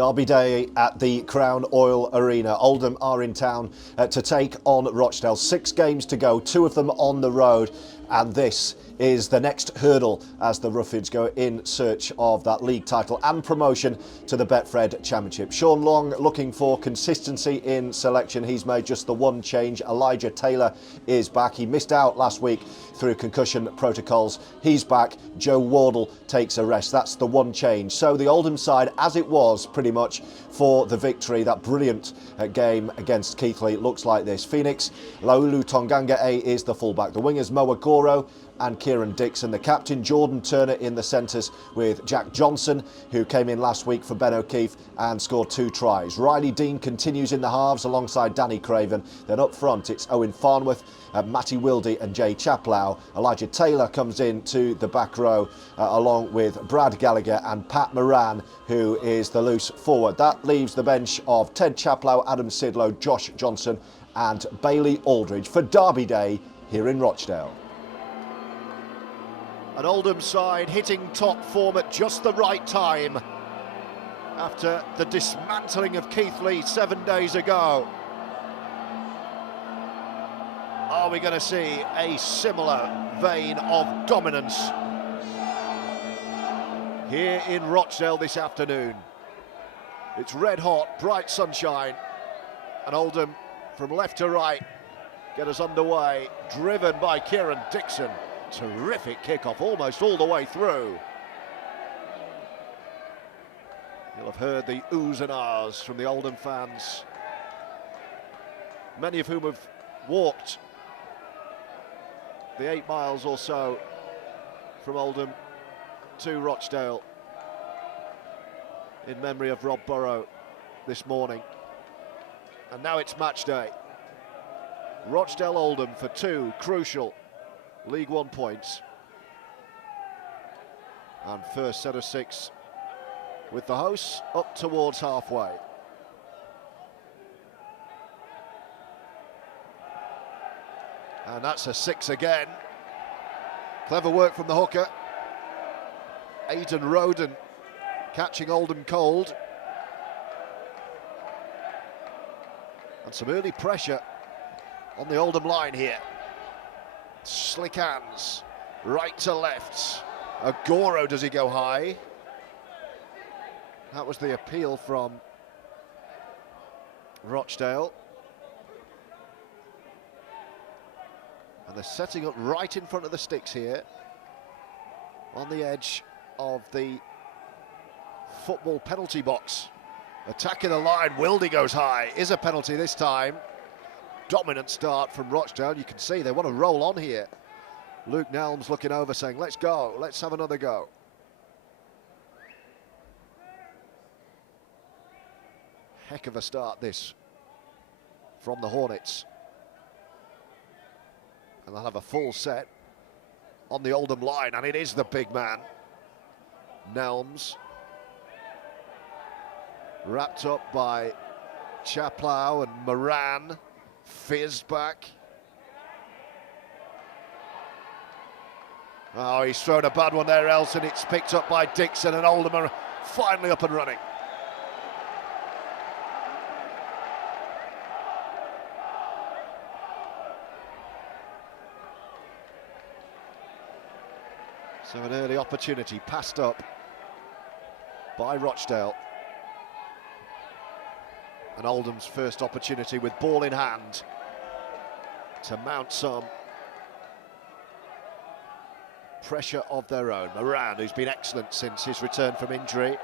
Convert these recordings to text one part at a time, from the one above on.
Derby day at the Crown Oil Arena. Oldham are in town to take on Rochdale. 6 games to go, 2 of them on the road, and this is the next hurdle as the Ruffians go in search of that league title and promotion to the Betfred Championship. Sean Long looking for consistency in selection. He's made just the one change. Elijah Taylor is back. He missed out last week through concussion protocols. He's back. Joe Wardle takes a rest. That's the one change. So the Oldham side, as it was pretty much for the victory, that brilliant game against Keighley, looks like this. Phoenix, Laulu-Togaga'e is the fullback. The wingers Mo Agoro and Kieran Dixon. The captain, Jordan Turner, in the centres with Jack Johnson, who came in last week for Ben O'Keefe and scored 2 tries. Riley Dean continues in the halves alongside Danny Craven. Then up front, it's Owen Farnworth, Matty Wildy and Jay Chaplow. Elijah Taylor comes in to the back row along with Brad Gallagher and Pat Moran, who is the loose forward. That leaves the bench of Ted Chaplow, Adam Sidlow, Josh Johnson and Bailey Aldridge for Derby Day here in Rochdale. An Oldham side hitting top form at just the right time after the dismantling of Keighley 7 days ago. Are we going to see a similar vein of dominance here in Rochdale this afternoon? It's red hot, bright sunshine, and Oldham from left to right get us underway, driven by Kieran Dixon. Terrific kickoff, almost all the way through. You'll have heard the oohs and ahs from the Oldham fans, many of whom have walked the 8 miles or so from Oldham to Rochdale in memory of Rob Burrow this morning. And now it's match day. Rochdale Oldham for 2 crucial League One points. And first set of 6 with the hosts up towards halfway. And that's a 6 again. Clever work from the hooker. Aidan Roden catching Oldham cold. And some early pressure on the Oldham line here. Slick hands, right to left. Agoro, does he go high? That was the appeal from Rochdale. And they're setting up right in front of the sticks here, on the edge of the football penalty box. Attacking the line, Wildy goes high. Is a penalty this time. Dominant start from Rochdale. You can see they want to roll on here. Luke Nelms looking over saying, let's go, let's have another go. Heck of a start this from the Hornets. And they'll have a full set on the Oldham line, and it is the big man, Nelms. Wrapped up by Chaplow and Moran. Fizzed back. Oh, he's thrown a bad one there, Elson. It's picked up by Dixon, and Oldham are finally up and running. So an early opportunity passed up by Rochdale. And Oldham's first opportunity with ball in hand to mount some pressure of their own. Moran, who's been excellent since his return from injury.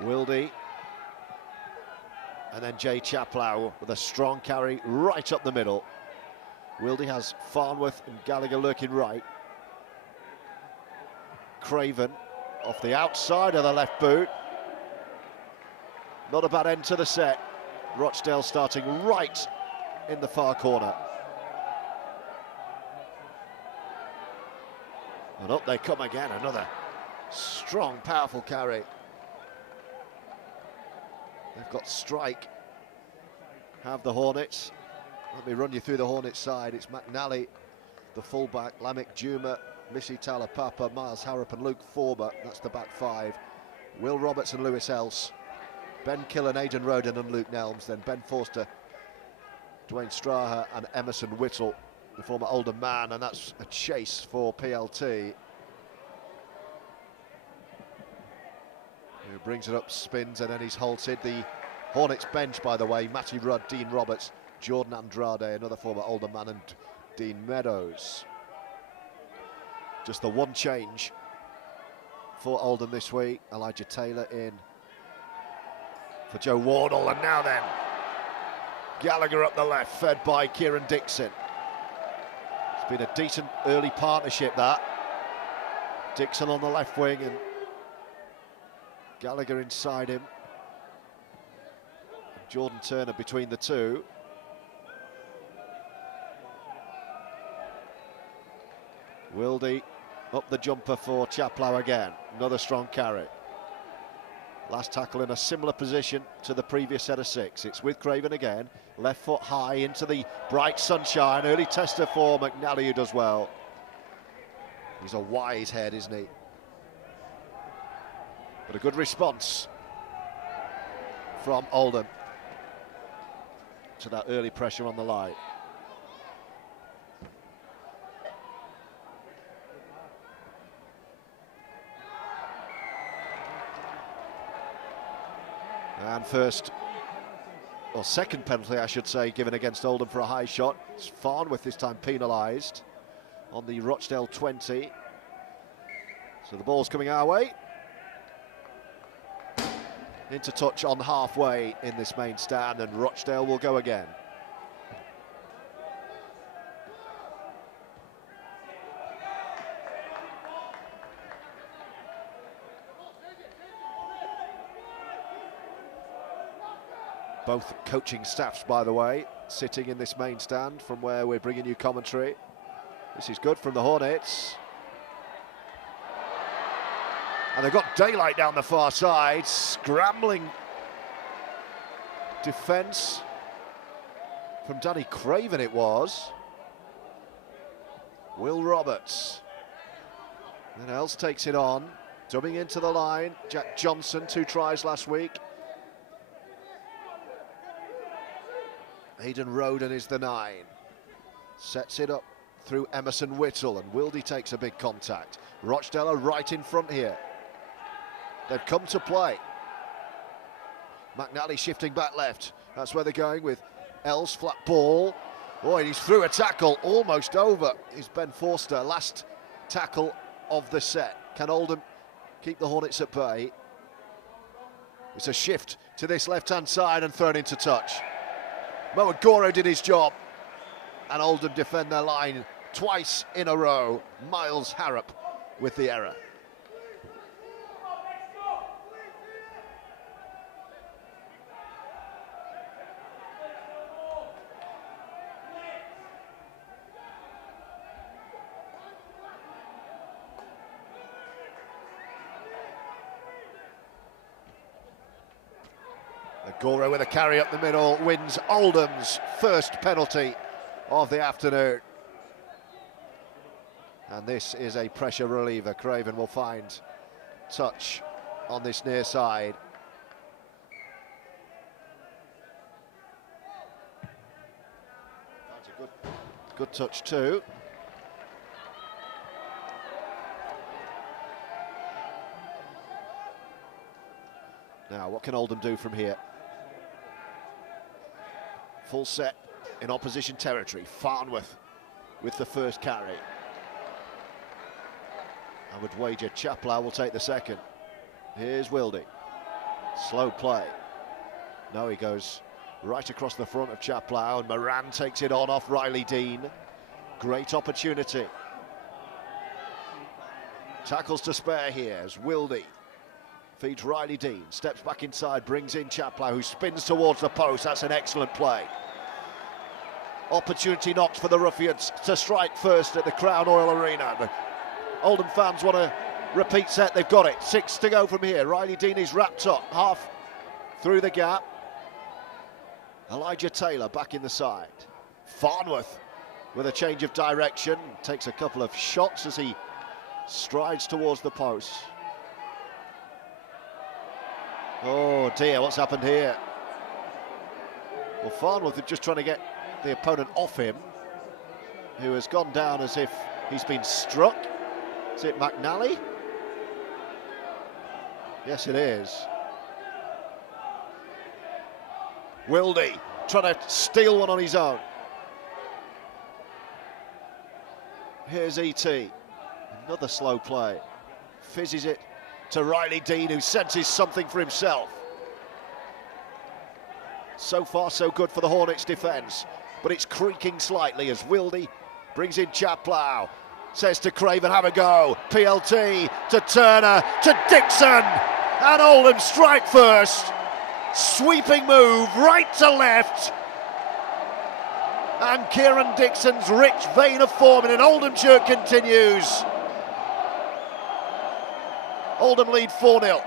Wildy. And then Jay Chaplow with a strong carry right up the middle. Wildy has Farnworth and Gallagher lurking right. Craven off the outside of the left boot. Not a bad end to the set. Rochdale starting right in the far corner. And up they come again, another strong, powerful carry. They've got strike, have the Hornets. Let me run you through the Hornets side. It's McNally, the fullback, Lamek Juma, Missy Talapapa, Miles Harrop and Luke Forber. That's the back five. Will Roberts and Lewis Else. Ben Killen, Aidan Roden and Luke Nelms. Then Ben Forster, Dwayne Straha and Emerson Whittle, the former Oldham man. And that's a chase for PLT. Who brings it up, spins, and then he's halted. The Hornets bench, by the way, Matty Rudd, Dean Roberts, Jordan Andrade, another former Oldham man, and Dean Meadows. Just the one change for Oldham this week. Elijah Taylor in for Joe Wardle, and now then, Gallagher up the left, fed by Kieran Dixon. It's been a decent early partnership, that. Dixon on the left wing and Gallagher inside him. Jordan Turner between the two. Wildy up the jumper for Chaplow again. Another strong carry. Last tackle in a similar position to the previous set of six. It's with Craven again. Left foot high into the bright sunshine. Early tester for McNally, who does well. He's a wise head, isn't he? But a good response from Oldham to that early pressure on the line. And first, or second penalty, I should say, given against Oldham for a high shot. It's Farnworth this time penalised on the Rochdale 20. So the ball's coming our way. Into touch on halfway in this main stand, and Rochdale will go again. Both coaching staffs, by the way, sitting in this main stand from where we're bringing you commentary. This is good from the Hornets. And they've got daylight down the far side. Scrambling defence from Danny Craven it was. Will Roberts. And Else takes it on. Dubbing into the line. Jack Johnson, 2 tries last week. Aidan Roden is the 9. Sets it up through Emerson Whittle, and Wildy takes a big contact. Rochdale are right in front here. They've come to play. McNally shifting back left. That's where they're going with Else, flat ball. Boy, he's through a tackle, almost over. Is Ben Forster, last tackle of the set. Can Oldham keep the Hornets at bay? It's a shift to this left-hand side and thrown into touch. Moagoro did his job, and Oldham defend their line twice in a row. Miles Harrop with the error. Goro with a carry up the middle wins Oldham's first penalty of the afternoon. And this is a pressure reliever. Craven will find touch on this near side. That's a good touch too. Now, what can Oldham do from here? Full set in opposition territory. Farnworth with the first carry. I would wager Chaplow will take the second. Here's Wildy. Slow play. No, he goes right across the front of Chaplow, and Moran takes it on off Riley Dean. Great opportunity. Tackles to spare here as Wildy feeds Riley Dean, steps back inside, brings in Chaplow, who spins towards the post. That's an excellent play. Opportunity knocked for the Ruffians to strike first at the Crown Oil Arena. The Oldham fans want a repeat set. They've got it. 6 to go from here. Riley Dean is wrapped up, half through the gap. Elijah Taylor back in the side. Farnworth with a change of direction. Takes a couple of shots as he strides towards the post. Oh dear, what's happened here? Well, Farnworth is just trying to get the opponent off him, who has gone down as if he's been struck. Is it McNally? Yes, it is. Wildy trying to steal one on his own. Here's E.T. Another slow play. Fizzes it to Riley Dean, who senses something for himself. So far, so good for the Hornets' defence, but it's creaking slightly as Wildy brings in Chaplow. Says to Craven, have a go. PLT to Turner, to Dixon. And Oldham strike first. Sweeping move, right to left. And Kieran Dixon's rich vein of form in an Oldham shirt continues. Oldham lead 4-0.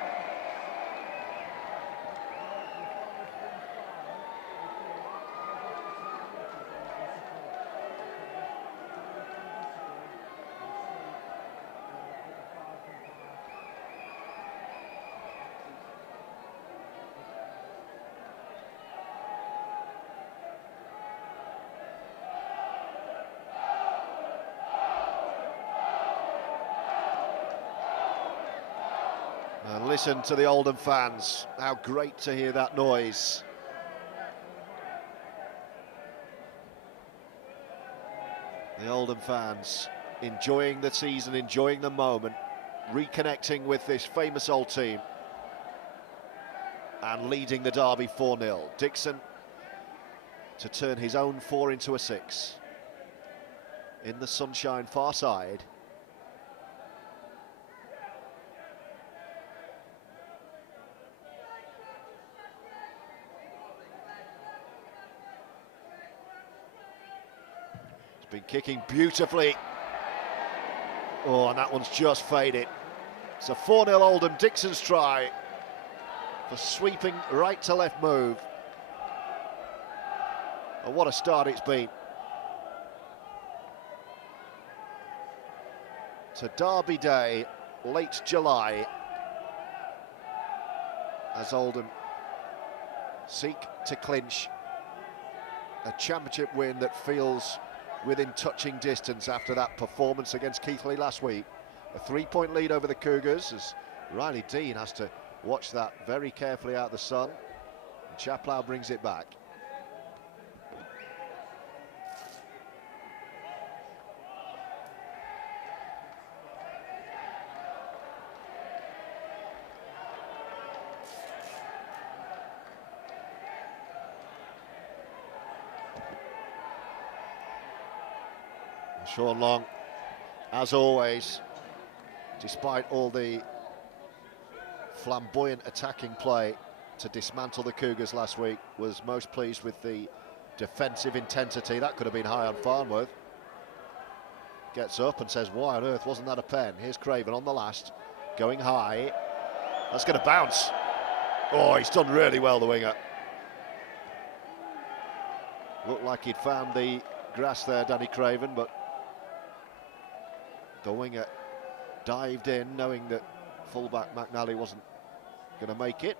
And listen to the Oldham fans. How great to hear that noise. The Oldham fans enjoying the season, enjoying the moment, reconnecting with this famous old team and leading the derby 4-0. Dixon to turn his own 4 into a 6. In the sunshine far side. Been kicking beautifully. Oh, and that one's just faded. It's a 4-0 Oldham. Dixon's try for sweeping right to left move. And what a start it's been. To Derby Day, late July, as Oldham seek to clinch a championship win that feels within touching distance after that performance against Keighley last week. A 3-point lead over the Cougars as Riley Dean has to watch that very carefully out of the sun. And Chaplow brings it back. Sean Long, as always, despite all the flamboyant attacking play to dismantle the Cougars last week, was most pleased with the defensive intensity. That could have been high on Farnworth. Gets up and says, why on earth wasn't that a pen? Here's Craven on the last, going high. That's going to bounce. Oh, he's done really well, the winger. Looked like he'd found the grass there, Danny Craven, but the winger dived in, knowing that fullback McNally wasn't going to make it.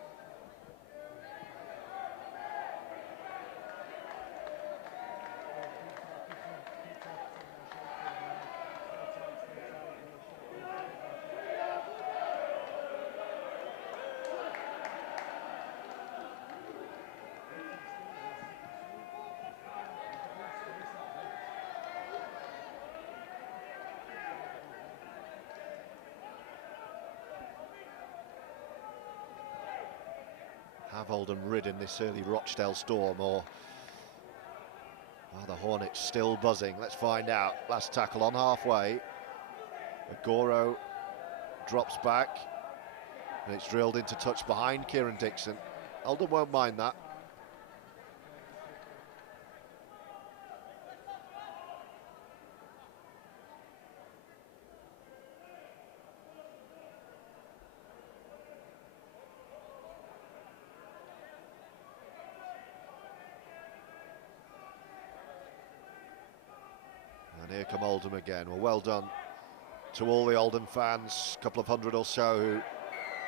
Have Oldham ridden this early Rochdale storm, or are the Hornets still buzzing? Let's find out. Last tackle on halfway. Agoro drops back, and it's drilled into touch behind Kieran Dixon. Oldham won't mind that. And here come Oldham again. Well done to all the Oldham fans, a couple of hundred or so.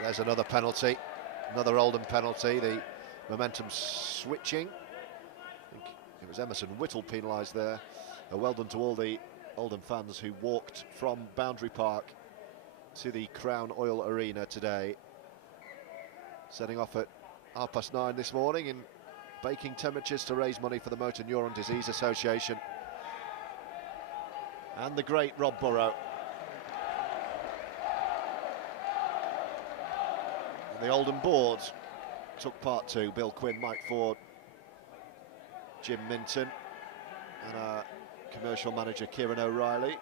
There's another penalty, another Oldham penalty. The momentum switching. I think it was Emerson Whittle penalised there. Well done to all the Oldham fans who walked from Boundary Park to the Crown Oil Arena today. Setting off at 9:30 this morning in baking temperatures to raise money for the Motor Neuron Disease Association. And the great Rob Burrow. And the Oldham board took part too. Bill Quinn, Mike Ford, Jim Minton, and our commercial manager Kieran O'Reilly,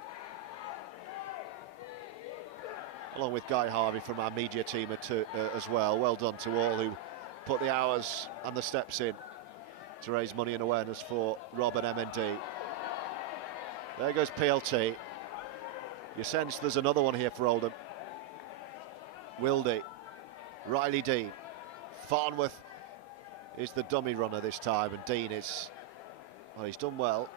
along with Guy Harvey from our media team as well. Well done to all who put the hours and the steps in to raise money and awareness for Rob and MND. There goes PLT. You sense there's another one here for Oldham. Wildy, Riley Dean, Farnworth is the dummy runner this time, and Dean is, well, he's done well.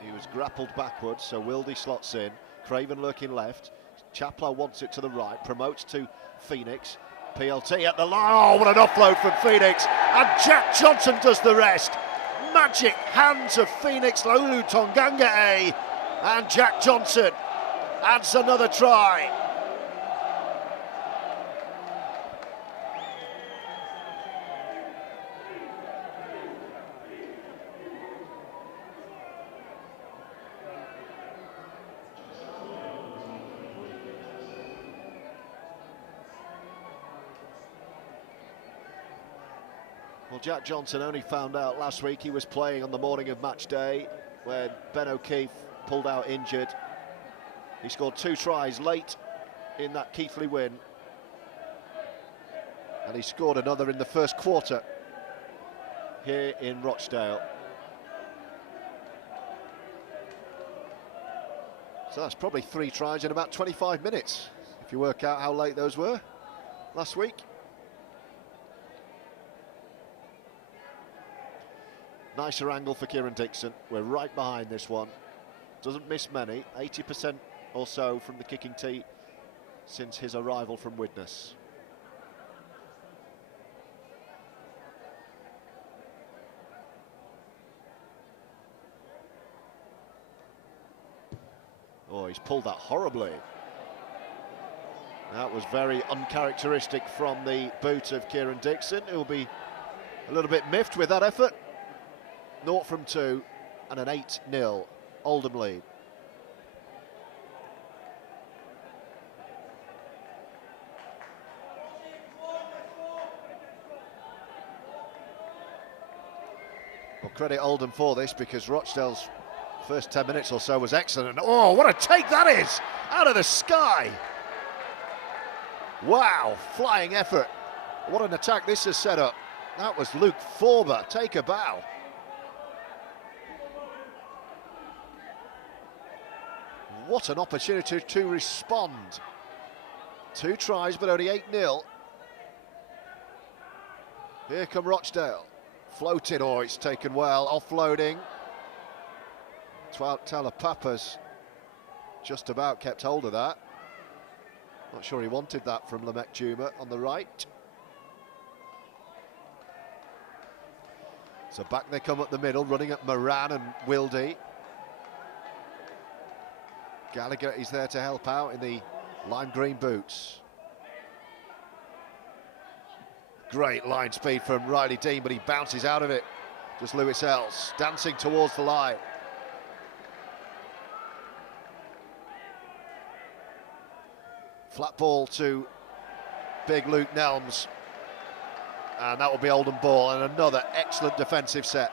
He was grappled backwards, so Wildy slots in. Craven lurking left. Chaplow wants it to the right, promotes to Phoenix. PLT at the line. Oh, what an offload from Phoenix. And Jack Johnson does the rest. Magic hands of Phoenix, Laulu-Togaga'e. And Jack Johnson adds another try. Well, Jack Johnson only found out last week he was playing on the morning of match day when Ben O'Keefe pulled out injured. He scored 2 tries late in that Keighley win, and he scored another in the first quarter here in Rochdale. So that's probably 3 tries in about 25 minutes, if you work out how late those were last week. Nicer angle for Kieran Dixon. We're right behind this one. Doesn't miss many, 80% or so from the kicking tee since his arrival from Widnes. Oh, he's pulled that horribly. That was very uncharacteristic from the boot of Kieran Dixon, who'll be a little bit miffed with that effort. 0 from 2 and an 8-0 Oldham lead. Well, credit Oldham for this, because Rochdale's first 10 minutes or so was excellent. Oh, what a take that is! Out of the sky! Wow, flying effort. What an attack this has set up. That was Luke Forber. Take a bow. What an opportunity to respond. 2 tries, but only 8-0. Here come Rochdale. Floated, oh, it's taken well. Offloading. Talapapa's just about kept hold of that. Not sure he wanted that from Lamek Juma on the right. So back they come up the middle, running at Moran and Wildy. Gallagher is there to help out in the lime green boots. Great line speed from Riley Dean, but he bounces out of it. Just Lewis Ells dancing towards the line. Flat ball to big Luke Nelms. And that will be Oldham ball, and another excellent defensive set.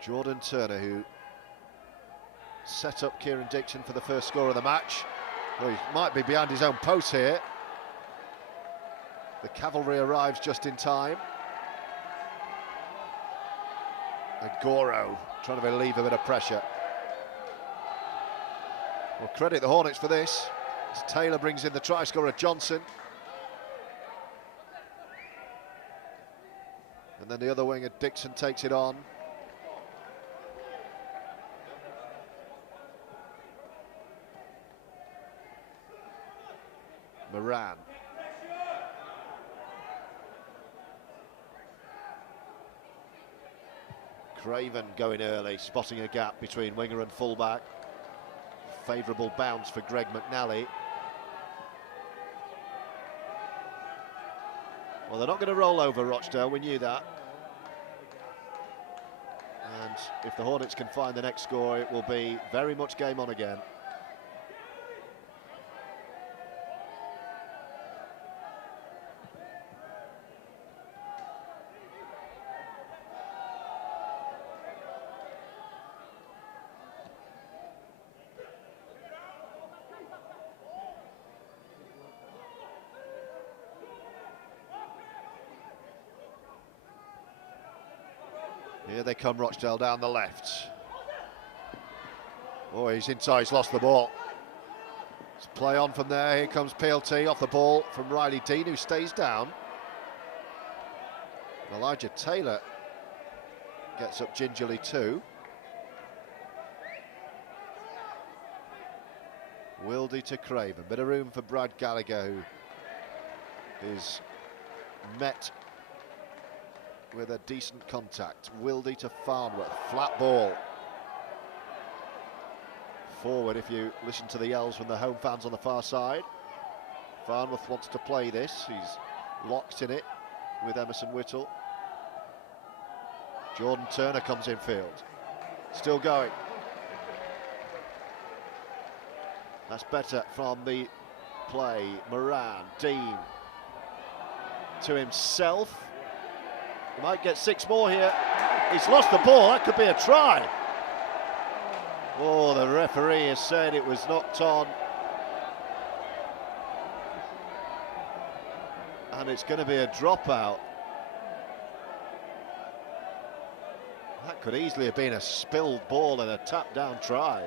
Jordan Turner, who set up Kieran Dixon for the first score of the match. Well, he might be behind his own post here. The cavalry arrives just in time. And Goro trying to relieve a bit of pressure. Well, credit the Hornets for this. As Taylor brings in the try scorer Johnson. then the other winger, Dixon, takes it on. Moran. Craven going early, spotting a gap between winger and fullback. Favourable bounce for Greg McNally. Well, they're not going to roll over Rochdale, we knew that. And if the Hornets can find the next score, it will be very much game on again. Here they come, Rochdale down the left. Oh, he's inside, he's lost the ball. Let's play on from there. Here comes PLT off the ball from Riley Dean, who stays down. Elijah Taylor gets up gingerly too. Wildy to Craven. Bit of room for Brad Gallagher, who is met with a decent contact. Wildy to Farnworth, flat ball. Forward, if you listen to the yells from the home fans on the far side. Farnworth wants to play this, he's locked in it with Emerson Whittle. Jordan Turner comes in field, still going. That's better from the play. Moran, Dean to himself. He might get 6 more here. He's lost the ball, that could be a try. Oh, the referee has said it was knocked on. And it's going to be a dropout. That could easily have been a spilled ball and a tap down try.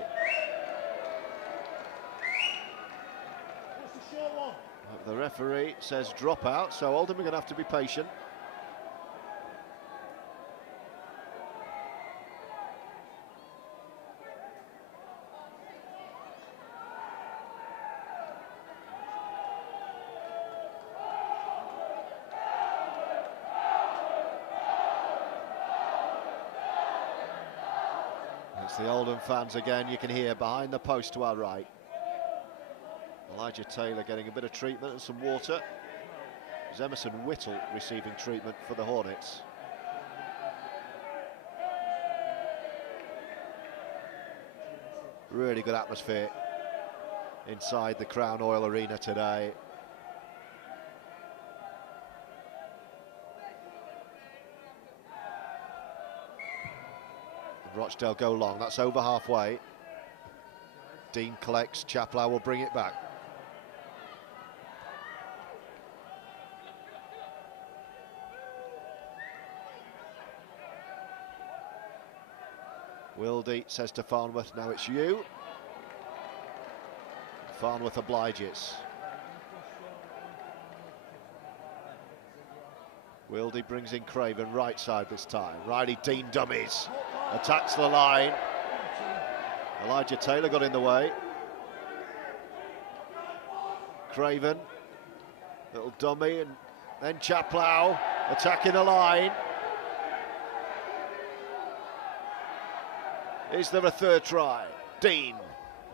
But the referee says dropout, so Oldham are going to have to be patient. It's the Oldham fans again, you can hear behind the post to our right. Elijah Taylor getting a bit of treatment and some water. There's Emerson Whittle receiving treatment for the Hornets. Really good atmosphere inside the Crown Oil Arena today. Rochdale go long, that's over halfway. Dean collects, Chaplow will bring it back. Wildy says to Farnworth, now it's you. Farnworth obliges. Wildy brings in Craven, right side this time. Riley Dean dummies. Attacks the line. Elijah Taylor got in the way. Craven, little dummy, and then Chaplow attacking the line. Is there a third try? Dean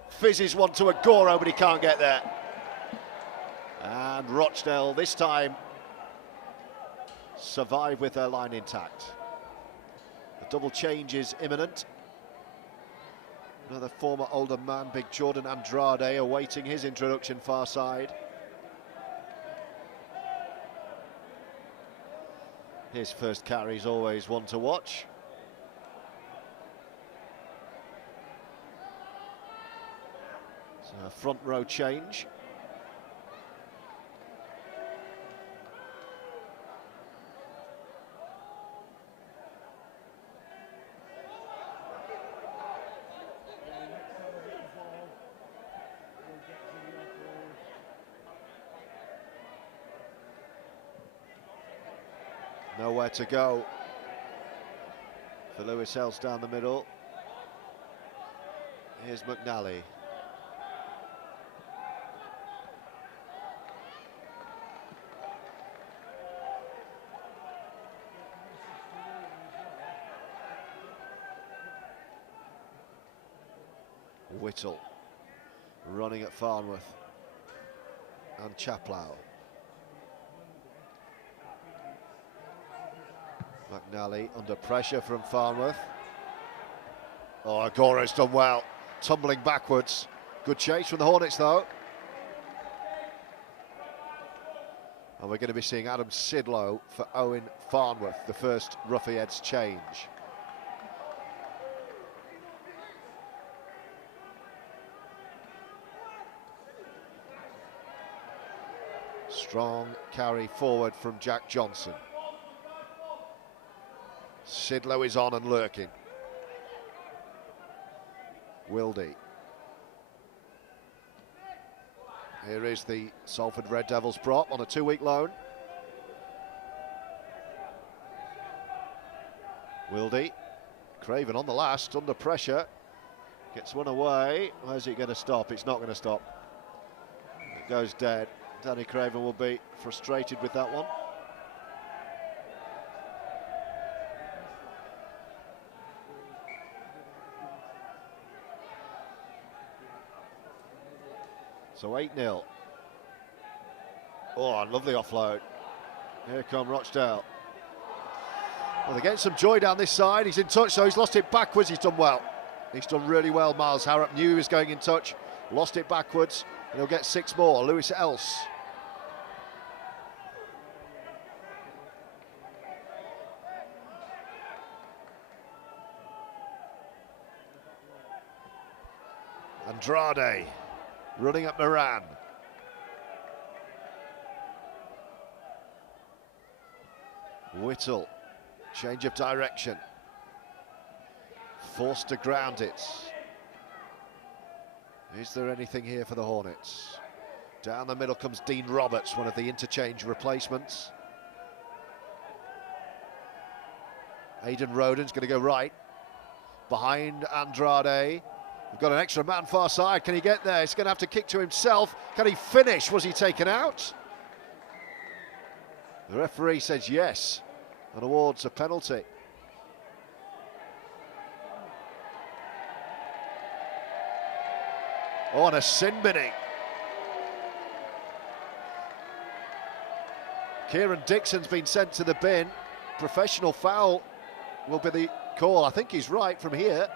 fizzes one to Agoro, but he can't get there. And Rochdale this time survive with their line intact. The double change is imminent. Another former Oldham man, big Jordan Andrade, awaiting his introduction far side. His first carry is always one to watch. So a front row change. Nowhere to go for Lewis Ells down the middle. Here's McNally. Whittle running at Farnworth and Chaplow. McNally under pressure from Farnworth. Oh, Agoro's done well, tumbling backwards. Good chase from the Hornets though. And we're going to be seeing Adam Sidlow for Owen Farnworth, the first Roughy-Heads change. Strong carry forward from Jack Johnson. Sidlow is on and lurking. Wildy. Here is the Salford Red Devils prop on a 2-week loan. Wildy. Craven on the last, under pressure. Gets one away. Where's it going to stop? It's not going to stop. It goes dead. Danny Craven will be frustrated with that one. So 8-0. Oh, lovely offload. Here come Rochdale. Well, they're getting some joy down this side. He's in touch, so he's lost it backwards. He's done well. He's done really well. Miles Harrop knew he was going in touch. Lost it backwards. And he'll get 6 more. Lewis Ells. Andrade running at Moran. Whittle, change of direction. Forced to ground it. Is there anything here for the Hornets? Down the middle comes Dean Roberts, one of the interchange replacements. Aidan Roden's going to go right. Behind Andrade. We've got an extra man far side. Can he get there? He's going to have to kick to himself. Can he finish? Was he taken out? The referee says yes and awards a penalty. Oh, and a sin binning. Kieran Dixon's been sent to the bin. Professional foul will be the call. I think he's right from here.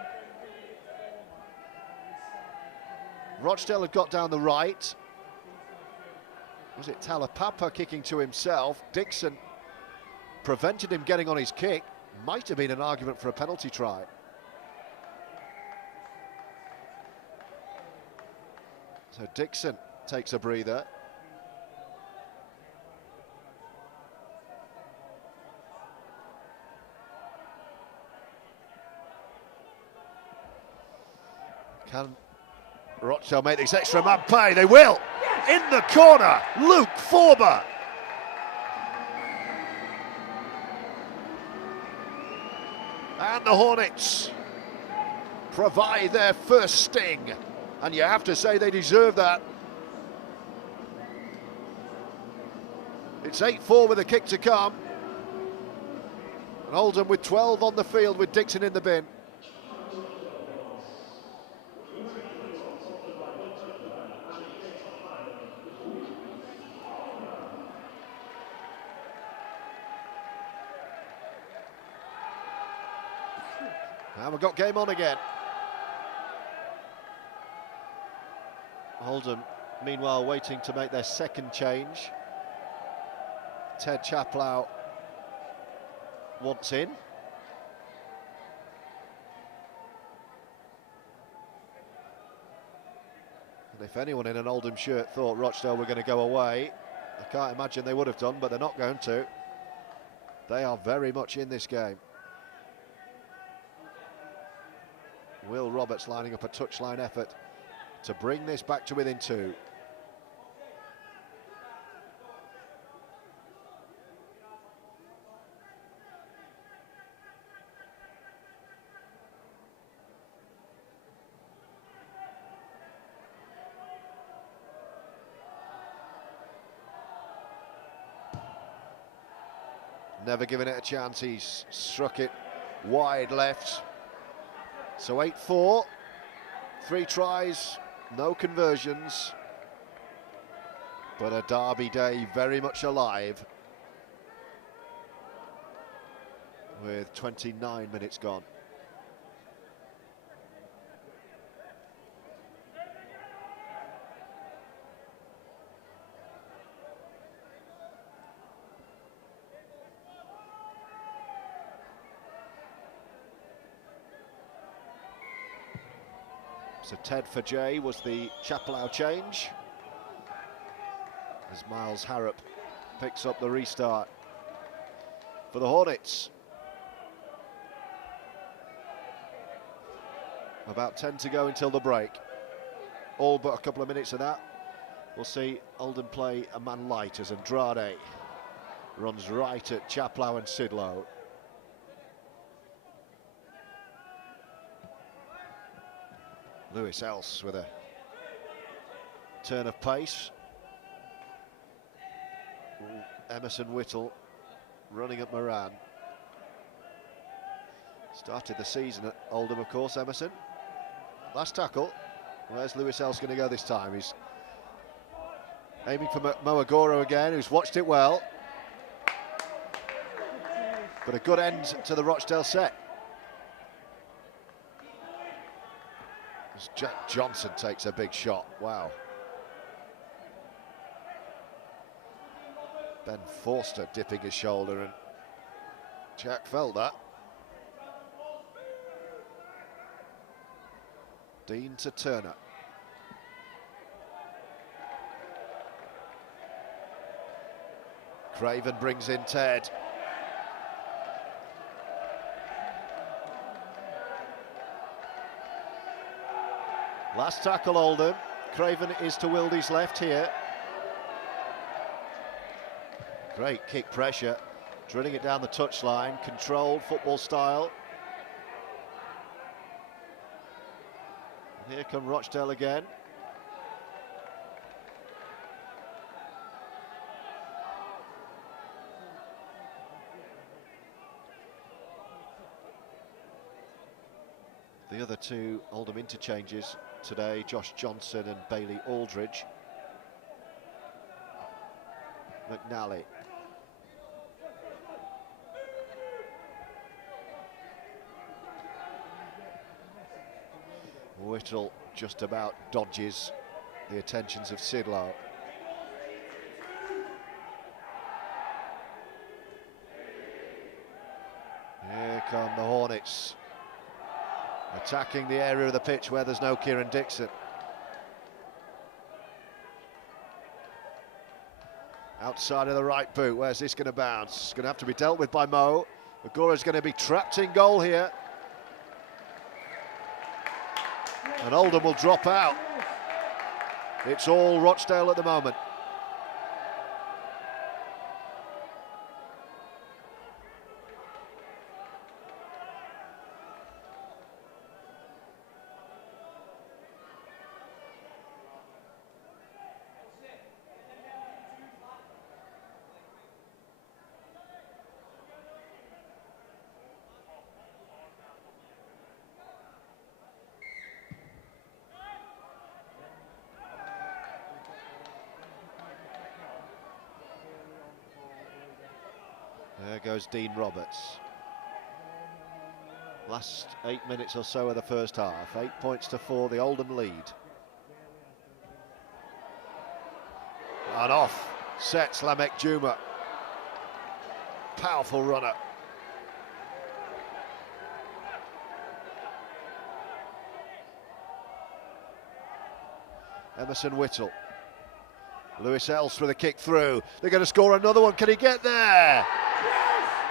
Rochdale had got down the right. Was it Talapapa kicking to himself? Dixon prevented him getting on his kick. Might have been an argument for a penalty try. So Dixon takes a breather. Can Rochdale make this extra man pay? They will! In the corner, Luke Forber. And the Hornets provide their first sting. And you have to say they deserve that. It's 8-4 with a kick to come. And Oldham with 12 on the field with Dixon in the bin. And we've got game on again. Oldham, meanwhile, waiting to make their second change. Ted Chaplow wants in. And if anyone in an Oldham shirt thought Rochdale were going to go away, I can't imagine they would have done, but they're not going to. They are very much in this game. Will Roberts lining up a touchline effort to bring this back to within 2. never given it a chance. He's struck it wide left. So 8-4, 3 tries, no conversions, but a derby day very much alive with 29 minutes gone. So Ted for Jay was the Chaplow change, as Miles Harrop picks up the restart for the Hornets. About 10 to go until the break. All but a couple of minutes of that. We'll see Oldham play a man light as Andrade runs right at Chaplow and Sidlow. Lewis Else with a turn of pace. Emerson Whittle running at Moran. Started the season at Oldham, of course, Emerson. Last tackle. Where's Lewis Else going to go this time? He's aiming for Moagoro again, who's watched it well. But a good end to the Rochdale set. As Jack Johnson takes a big shot. Wow. Ben Forster dipping his shoulder, and Jack felt that. Dean to Turner. Craven brings in Ted. Last tackle Oldham. Craven is to Wildy's left here. Great kick pressure, drilling it down the touchline, controlled football style. And here come Rochdale again. The other two Oldham interchanges today, Josh Johnson and Bailey Aldridge. McNally. Whittle just about dodges the attentions of Sidlow. Here come the Hornets, attacking the area of the pitch where there's no Kieran Dixon. Outside of the right boot, where's this going to bounce? It's going to have to be dealt with by Mo. Agora's going to be trapped in goal here. And Oldham will drop out. It's all Rochdale at the moment. There goes Dean Roberts. Last 8 minutes or so of the first half. 8 points to 4, the Oldham lead. And off sets Lamek Juma. Powerful runner. Emerson Whittle. Lewis Else with a kick through. They're going to score another one. Can he get there?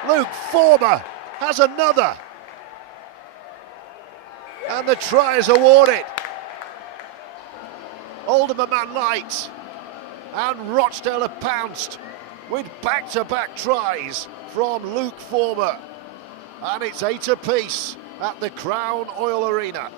Luke Forber has another. And the try is awarded. Oldham a man light. And Rochdale have pounced with back-to-back tries from Luke Forber. And it's 8 apiece at the Crown Oil Arena.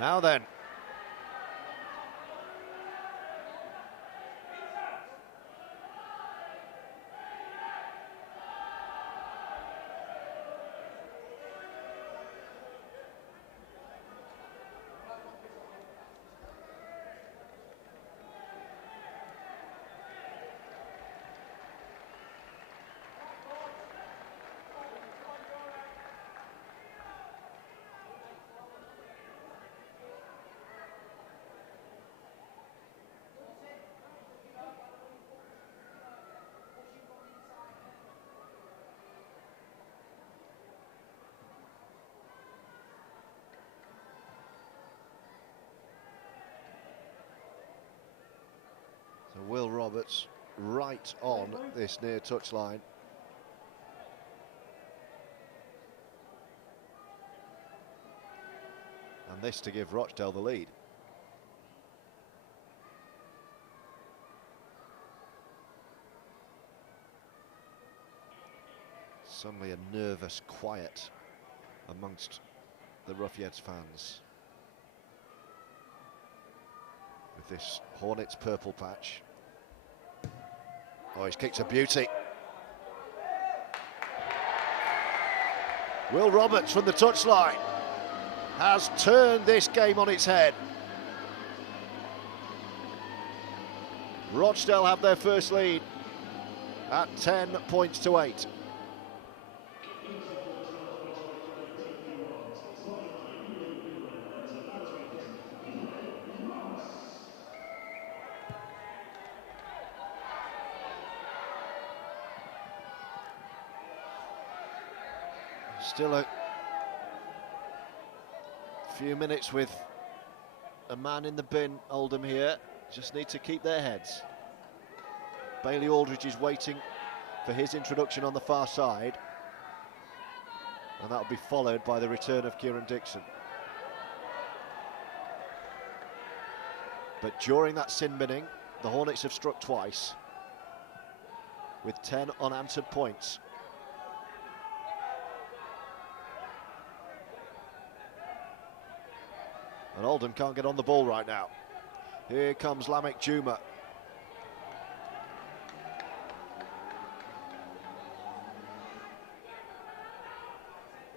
Now then. Will Roberts right on this near touchline. And this to give Rochdale the lead. Suddenly a nervous quiet amongst the Ruffians fans with this Hornets purple patch. Oh, his kick's a beauty. Will Roberts from the touchline has turned this game on its head. Rochdale have their first lead at 10 points to 8. Still a few minutes with a man in the bin, Oldham here. Just need to keep their heads. Bailey Aldridge is waiting for his introduction on the far side. And that'll be followed by the return of Kieran Dixon. But during that sin binning, the Hornets have struck twice with 10 unanswered points. And Oldham can't get on the ball right now. Here comes Lamek Juma.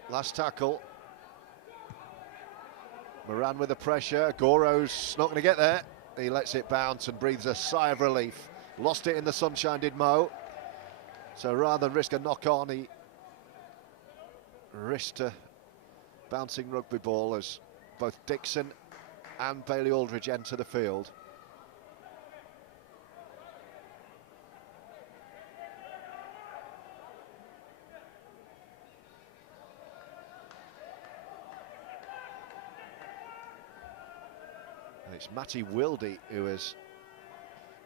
Last tackle. Moran with the pressure. Goro's not going to get there. He lets it bounce and breathes a sigh of relief. Lost it in the sunshine, did Mo. So rather than risk a knock-on, he risked a bouncing rugby ball as both Dixon and Bailey Aldridge enter the field. And it's Matty Wildy who has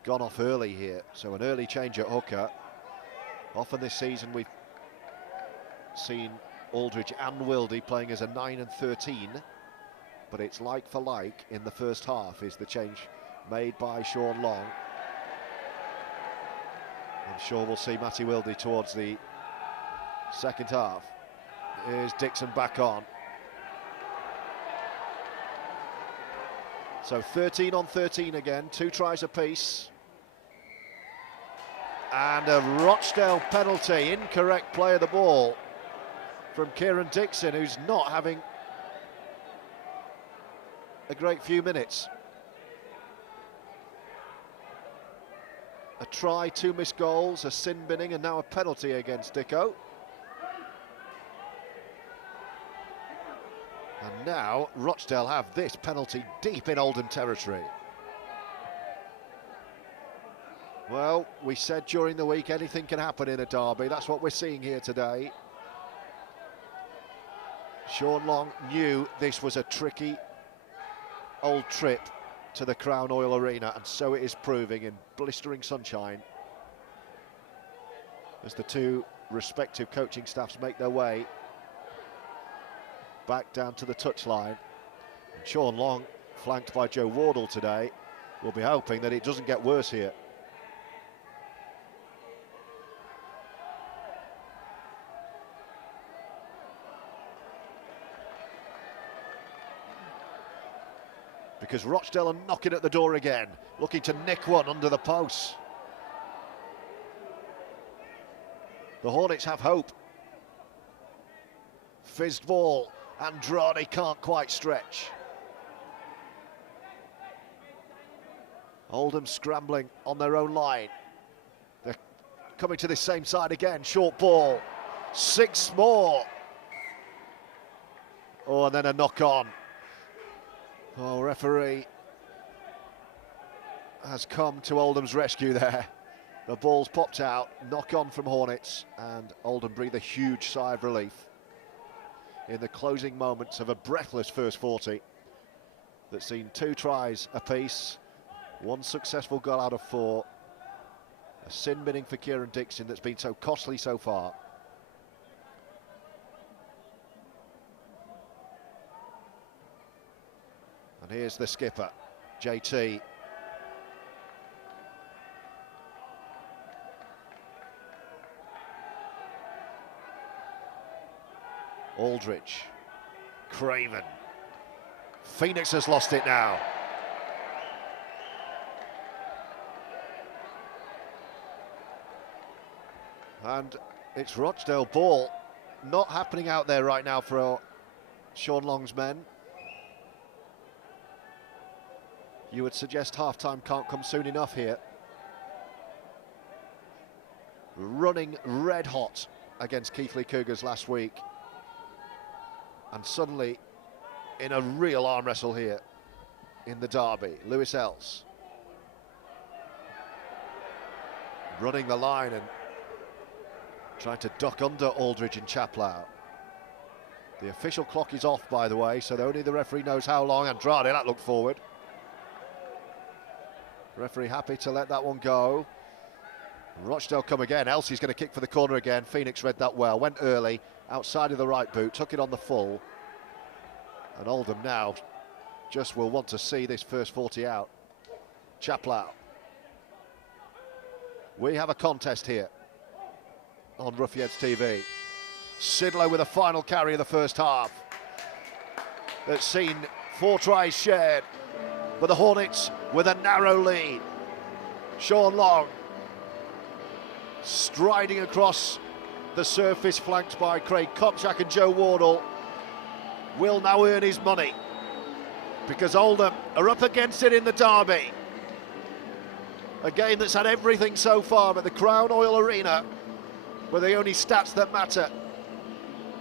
gone off early here, so an early change at hooker. Often this season we've seen Aldridge and Wildy playing as a 9 and 13, but it's like for like in the first half is the change made by Sean Long. I'm sure we'll see Matty Wildy towards the second half. Here's Dixon back on. So 13 on 13 again, 2 tries apiece. And a Rochdale penalty, incorrect play of the ball from Kieran Dixon, who's not having a great few minutes. A try, 2 missed goals, a sin binning, and now a penalty against Dicko. And now Rochdale have this penalty deep in Oldham territory. Well, we said during the week anything can happen in a derby. That's what we're seeing here today. Sean Long knew this was a tricky old trip to the Crown Oil Arena, and so it is proving in blistering sunshine as the 2 respective coaching staffs make their way back down to the touchline. And Sean Long, flanked by Joe Wardle today, will be hoping that it doesn't get worse here. because Rochdale are knocking at the door again, looking to nick one under the post. The Hornets have hope. Fizzed ball, Andrade can't quite stretch. Oldham scrambling on their own line. They're coming to this same side again, short ball, 6 more. Oh, and then a knock on. Oh, referee has come to Oldham's rescue there. The ball's popped out, knock on from Hornets, and Oldham breathe a huge sigh of relief in the closing moments of a breathless first 40 that's seen 2 tries apiece, 1 successful goal out of 4, a sin binning for Kieran Dixon that's been so costly so far. And here's the skipper, JT. Aldridge, Craven. Phoenix has lost it now. And it's Rochdale ball. Not happening out there right now for Sean Long's men. You would suggest half-time can't come soon enough here. Running red hot against Keighley Cougars last week. And suddenly in a real arm wrestle here in the derby. Lewis Els running the line and trying to duck under Aldridge and Chaplow. The official clock is off, by the way, so only the referee knows how long. Andrade, that looked forward. Referee happy to let that one go. Rochdale come again. Elsie's going to kick for the corner again. Phoenix read that well, went early, outside of the right boot, took it on the full. And Oldham now just will want to see this first 40 out. Chaplow. We have a contest here on Ruffians TV. Sidlow with a final carry of the first half. That's seen 4 tries shared, but the Hornets with a narrow lead. Sean Long striding across the surface, flanked by Craig Kopchak and Joe Wardle, will now earn his money, because Oldham are up against it in the derby. A game that's had everything so far at the Crown Oil Arena, where the only stats that matter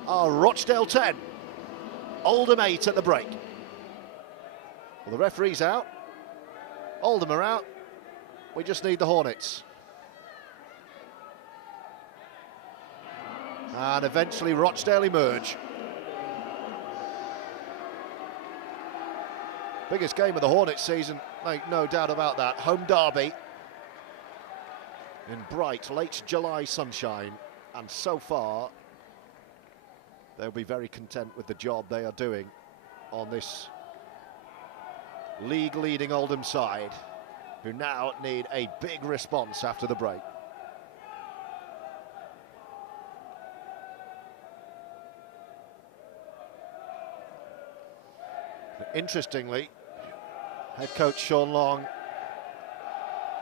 are Rochdale 10, Oldham 8 at the break. Well, the referee's out, Oldham are out, we just need the Hornets. And eventually Rochdale emerge. Biggest game of the Hornets season, make no doubt about that. Home derby in bright late July sunshine, and so far they'll be very content with the job they are doing on this league-leading Oldham side, who now need a big response after the break. Interestingly, head coach Sean Long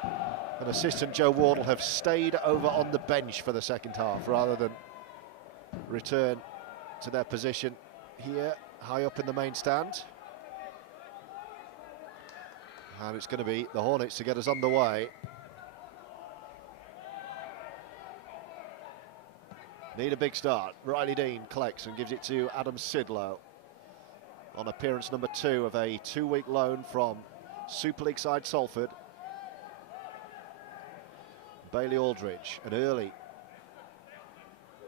and assistant Joe Wardle have stayed over on the bench for the second half rather than return to their position here high up in the main stand. And it's going to be the Hornets to get us underway. Need a big start. Riley Dean collects and gives it to Adam Sidlow on appearance number 2 of a 2-week loan from Super League side Salford. Bailey Aldridge, an early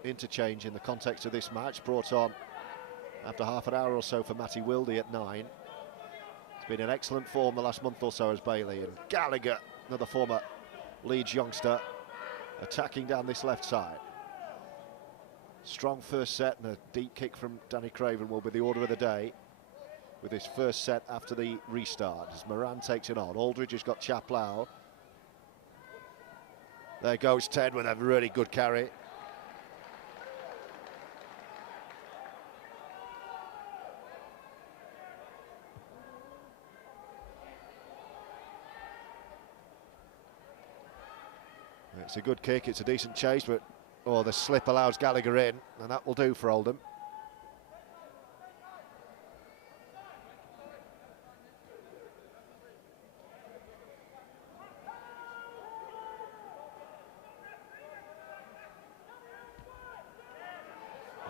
interchange in the context of this match, brought on after half an hour or so for Matty Wildy at 9. It's been in excellent form the last month or so as Bailey. And Gallagher, another former Leeds youngster, attacking down this left side. Strong first set, and a deep kick from Danny Craven will be the order of the day with his first set after the restart, as Moran takes it on. Aldridge has got Chaplow. There goes Ted with a really good carry. It's a good kick, it's a decent chase, but the slip allows Gallagher in, and that will do for Oldham.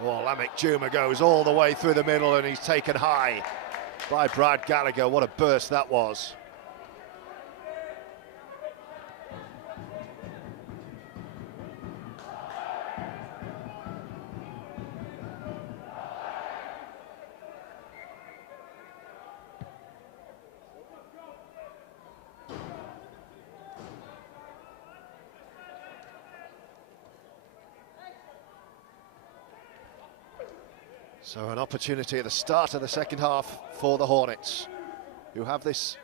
Laulu-Togaga'e goes all the way through the middle, and he's taken high by Brad Gallagher. What a burst that was. So an opportunity at the start of the second half for the Hornets, who have this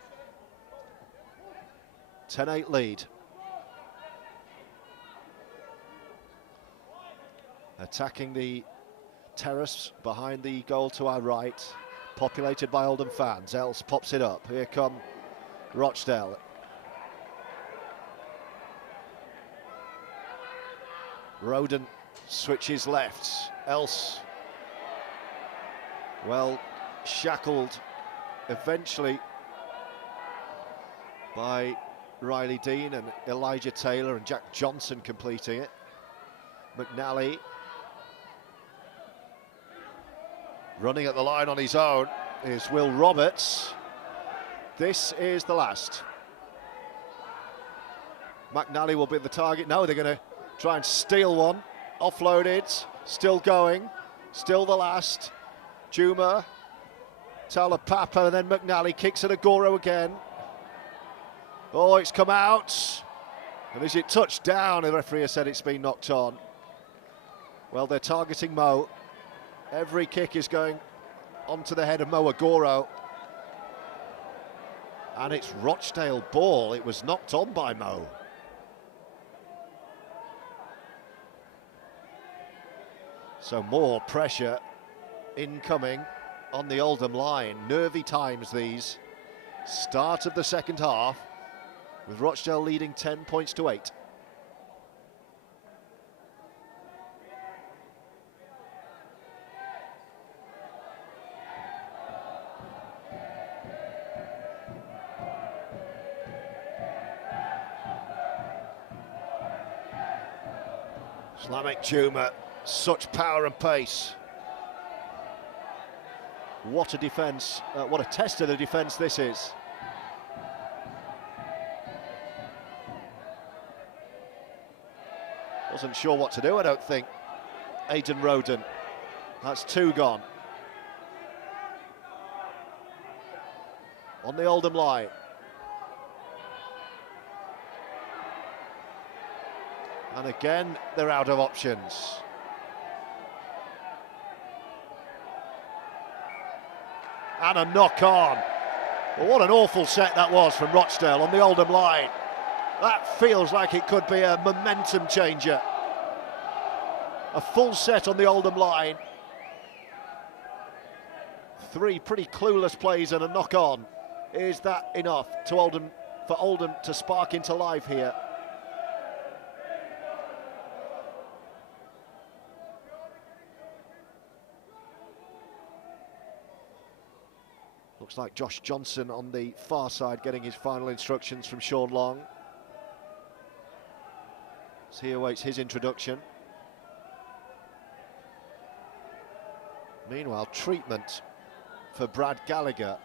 10-8 lead. Attacking the terrace behind the goal to our right, populated by Oldham fans. Els pops it up. Here come Rochdale. Roden switches left. Els, well, shackled eventually by Riley Dean and Elijah Taylor and Jack Johnson completing it. McNally running at the line on his own is Will Roberts. This is the last. McNally will be the target. No, they're going to try and steal one. Offloaded, still going, still the last. Juma, Talapapa, and then McNally kicks at Agoro again. Oh, it's come out. And is it touched down? The referee has said it's been knocked on. Well, they're targeting Mo. Every kick is going onto the head of Mo Agoro. And it's Rochdale ball. It was knocked on by Mo. So more pressure incoming on the Oldham line. Nervy times these. Start of the second half, with Rochdale leading 10 points to 8. Laulu-Togaga'e, such power and pace. What a defence, what a test of the defence this is. Wasn't sure what to do, I don't think. Aidan Roden, that's 2 gone. On the Oldham line. And again, they're out of options. And a knock-on. Well, what an awful set that was from Rochdale on the Oldham line. That feels like it could be a momentum changer. A full set on the Oldham line. 3 pretty clueless plays and a knock-on. Is that enough to for Oldham to spark into life here? Looks like Josh Johnson on the far side getting his final instructions from Sean Long. As he awaits his introduction. Meanwhile, treatment for Brad Gallagher.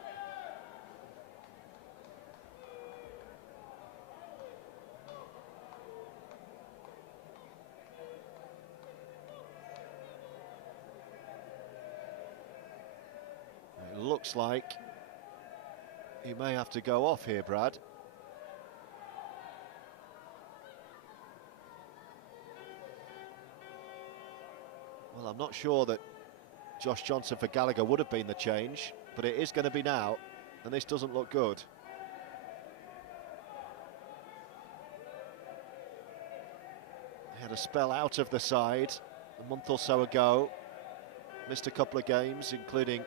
It looks like he may have to go off here, Brad. Well, I'm not sure that Josh Johnson for Gallagher would have been the change, but it is going to be now, and this doesn't look good. He had a spell out of the side a month or so ago, missed a couple of games, including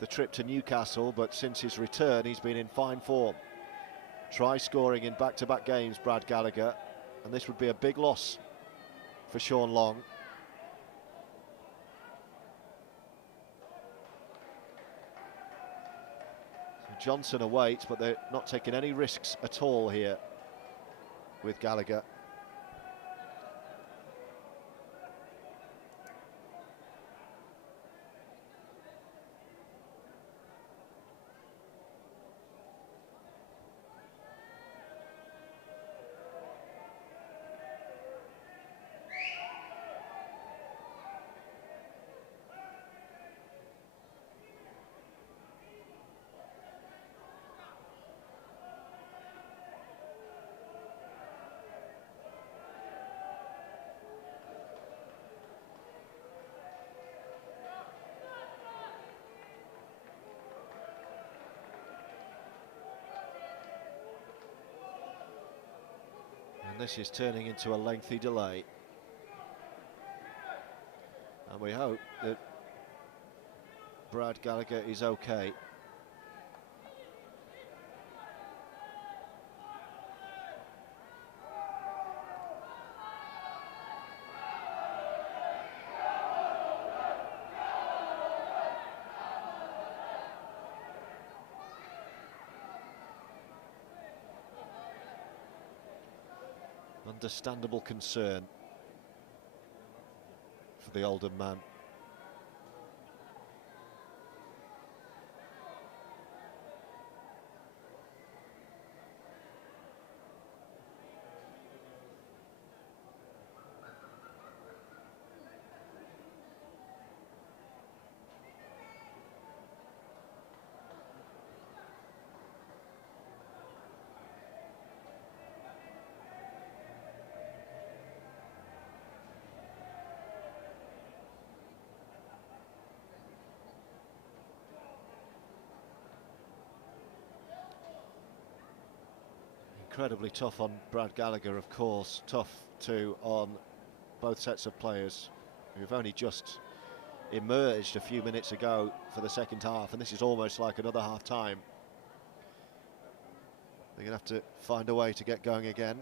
the trip to Newcastle, but since his return he's been in fine form. Try scoring in back-to-back games, Brad Gallagher, and this would be a big loss for Sean Long. So Johnson awaits, but they're not taking any risks at all here with Gallagher. And this is turning into a lengthy delay. And we hope that Brad Gallagher is okay. Understandable concern for the Oldham man. Incredibly tough on Brad Gallagher, of course. Tough too on both sets of players who've only just emerged a few minutes ago for the second half, and this is almost like another half time. They're going to have to find a way to get going again.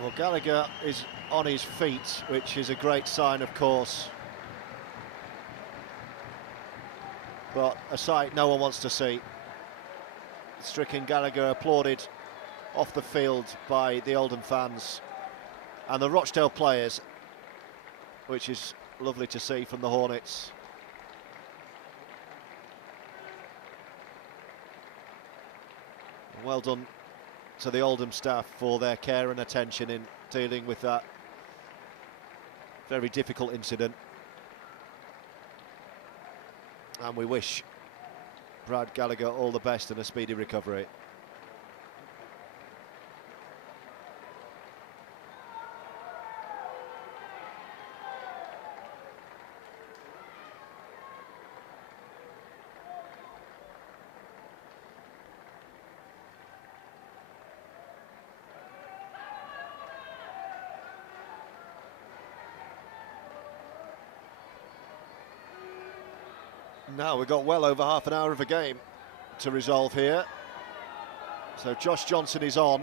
Well, Gallagher is on his feet, which is a great sign, of course. But a sight no one wants to see. Stricken Gallagher applauded off the field by the Oldham fans and the Rochdale players, which is lovely to see from the Hornets. Well done to the Oldham staff for their care and attention in dealing with that very difficult incident. And we wish Brad Gallagher all the best and a speedy recovery. Now we've got well over half an hour of a game to resolve here. So Josh Johnson is on.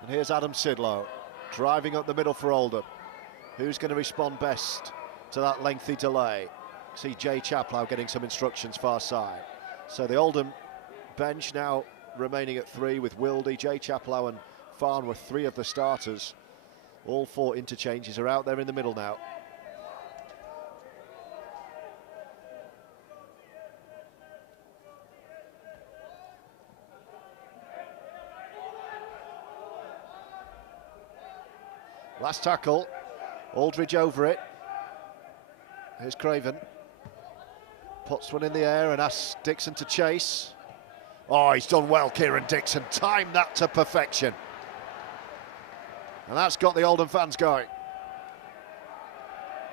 And here's Adam Sidlow, driving up the middle for Oldham. Who's going to respond best to that lengthy delay? See Jay Chaplow getting some instructions far side. So the Oldham bench now remaining at 3 with Wildy, Jay Chaplow and Farnworth, 3 of the starters. All 4 interchanges are out there in the middle now. Last tackle, Aldridge over it. Here's Craven. Puts one in the air and asks Dixon to chase. Oh, he's done well, Kieran Dixon. Timed that to perfection. And that's got the Oldham fans going.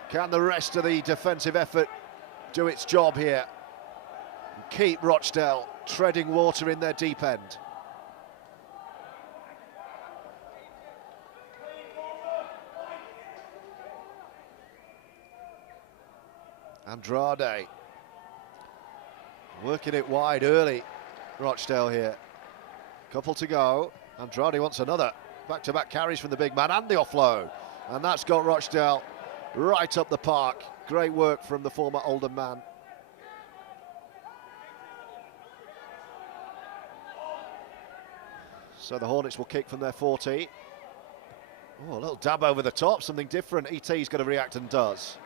Can the rest of the defensive effort do its job here and keep Rochdale treading water in their deep end? Andrade working it wide early, Rochdale here. Couple to go. Andrade wants another. Back-to-back carries from the big man and the offload. And that's got Rochdale right up the park. Great work from the former Oldham man. So the Hornets will kick from their 40. Oh, a little dab over the top, something different. ET's going to react and does.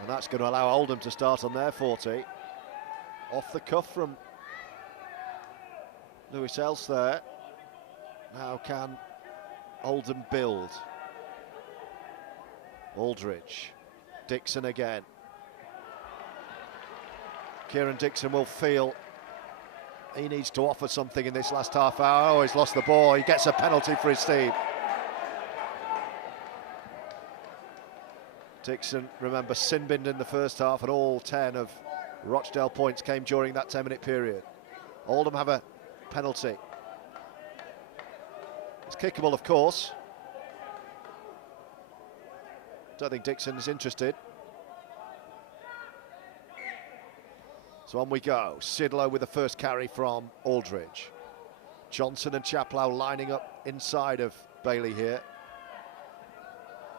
And that's going to allow Oldham to start on their 40. Off the cuff from Lewis Else there. Now can Oldham build? Aldridge. Dixon again. Kieran Dixon will feel he needs to offer something in this last half hour. Oh, he's lost the ball. He gets a penalty for his team. Dixon, remember, sin-binned in the first half, and all 10 of Rochdale points came during that 10-minute period. Oldham have a penalty. It's kickable, of course. Don't think Dixon is interested. So on we go. Sidlow with the first carry from Aldridge. Johnson and Chaplow lining up inside of Bailey here.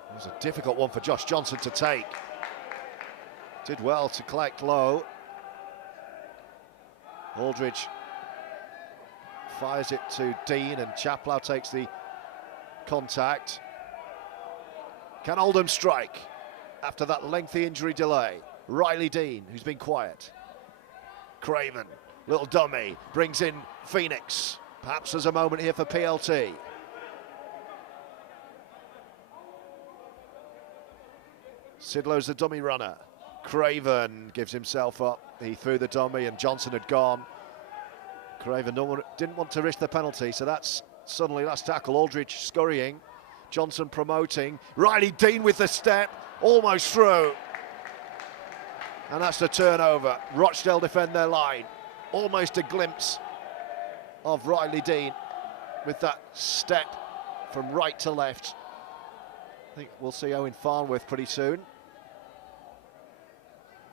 It was a difficult one for Josh Johnson to take. Did well to collect low. Aldridge fires it to Dean and Chaplow takes the contact. Can Oldham strike after that lengthy injury delay? Riley Dean, who's been quiet. Craven, little dummy, brings in Phoenix. Perhaps there's a moment here for PLT. Sidlow's the dummy runner. Craven gives himself up. He threw the dummy and Johnson had gone. Craven didn't want to risk the penalty, so that's suddenly last tackle. Aldridge scurrying. Johnson promoting. Riley Dean with the step, almost through. And that's the turnover. Rochdale defend their line. Almost a glimpse of Riley Dean with that step from right to left. I think we'll see Owen Farnworth pretty soon.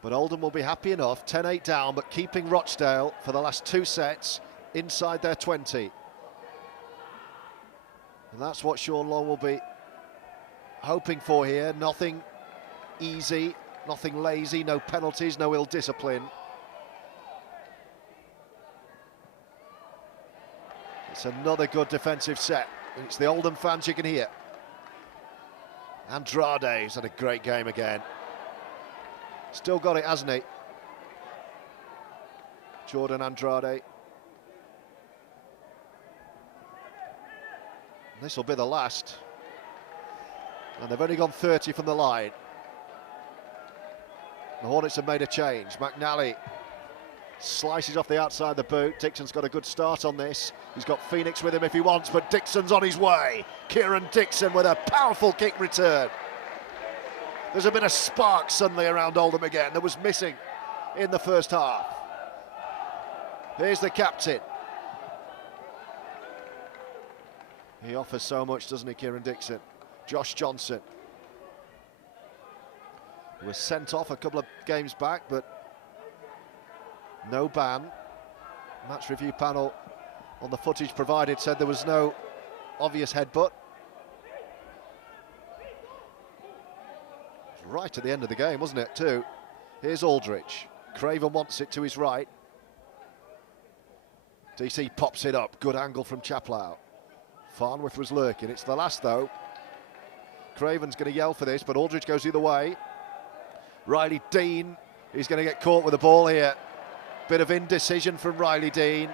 But Oldham will be happy enough, 10-8 down, but keeping Rochdale for the last 2 sets inside their 20. And that's what Sean Long will be hoping for here. Nothing easy, nothing lazy, no penalties, no ill discipline. It's another good defensive set. It's the Oldham fans you can hear. Andrade's had a great game again. Still got it, hasn't he? Jordan Andrade. This will be the last. And they've only gone 30 from the line. The Hornets have made a change. McNally slices off the outside of the boot. Dixon's got a good start on this. He's got Phoenix with him if he wants, but Dixon's on his way. Kieran Dixon with a powerful kick return. There's a bit of spark suddenly around Oldham again that was missing in the first half. Here's the captain. He offers so much, doesn't he, Kieran Dixon? Josh Johnson. He was sent off a couple of games back, but no ban. Match review panel on the footage provided said there was no obvious headbutt. Right at the end of the game, wasn't it, too? Here's Aldridge. Craven wants it to his right. DC pops it up. Good angle from Chaplow. Farnworth was lurking. It's the last, though. Craven's going to yell for this, but Aldridge goes the other way. Riley Dean, he's going to get caught with the ball here. Bit of indecision from Riley Dean.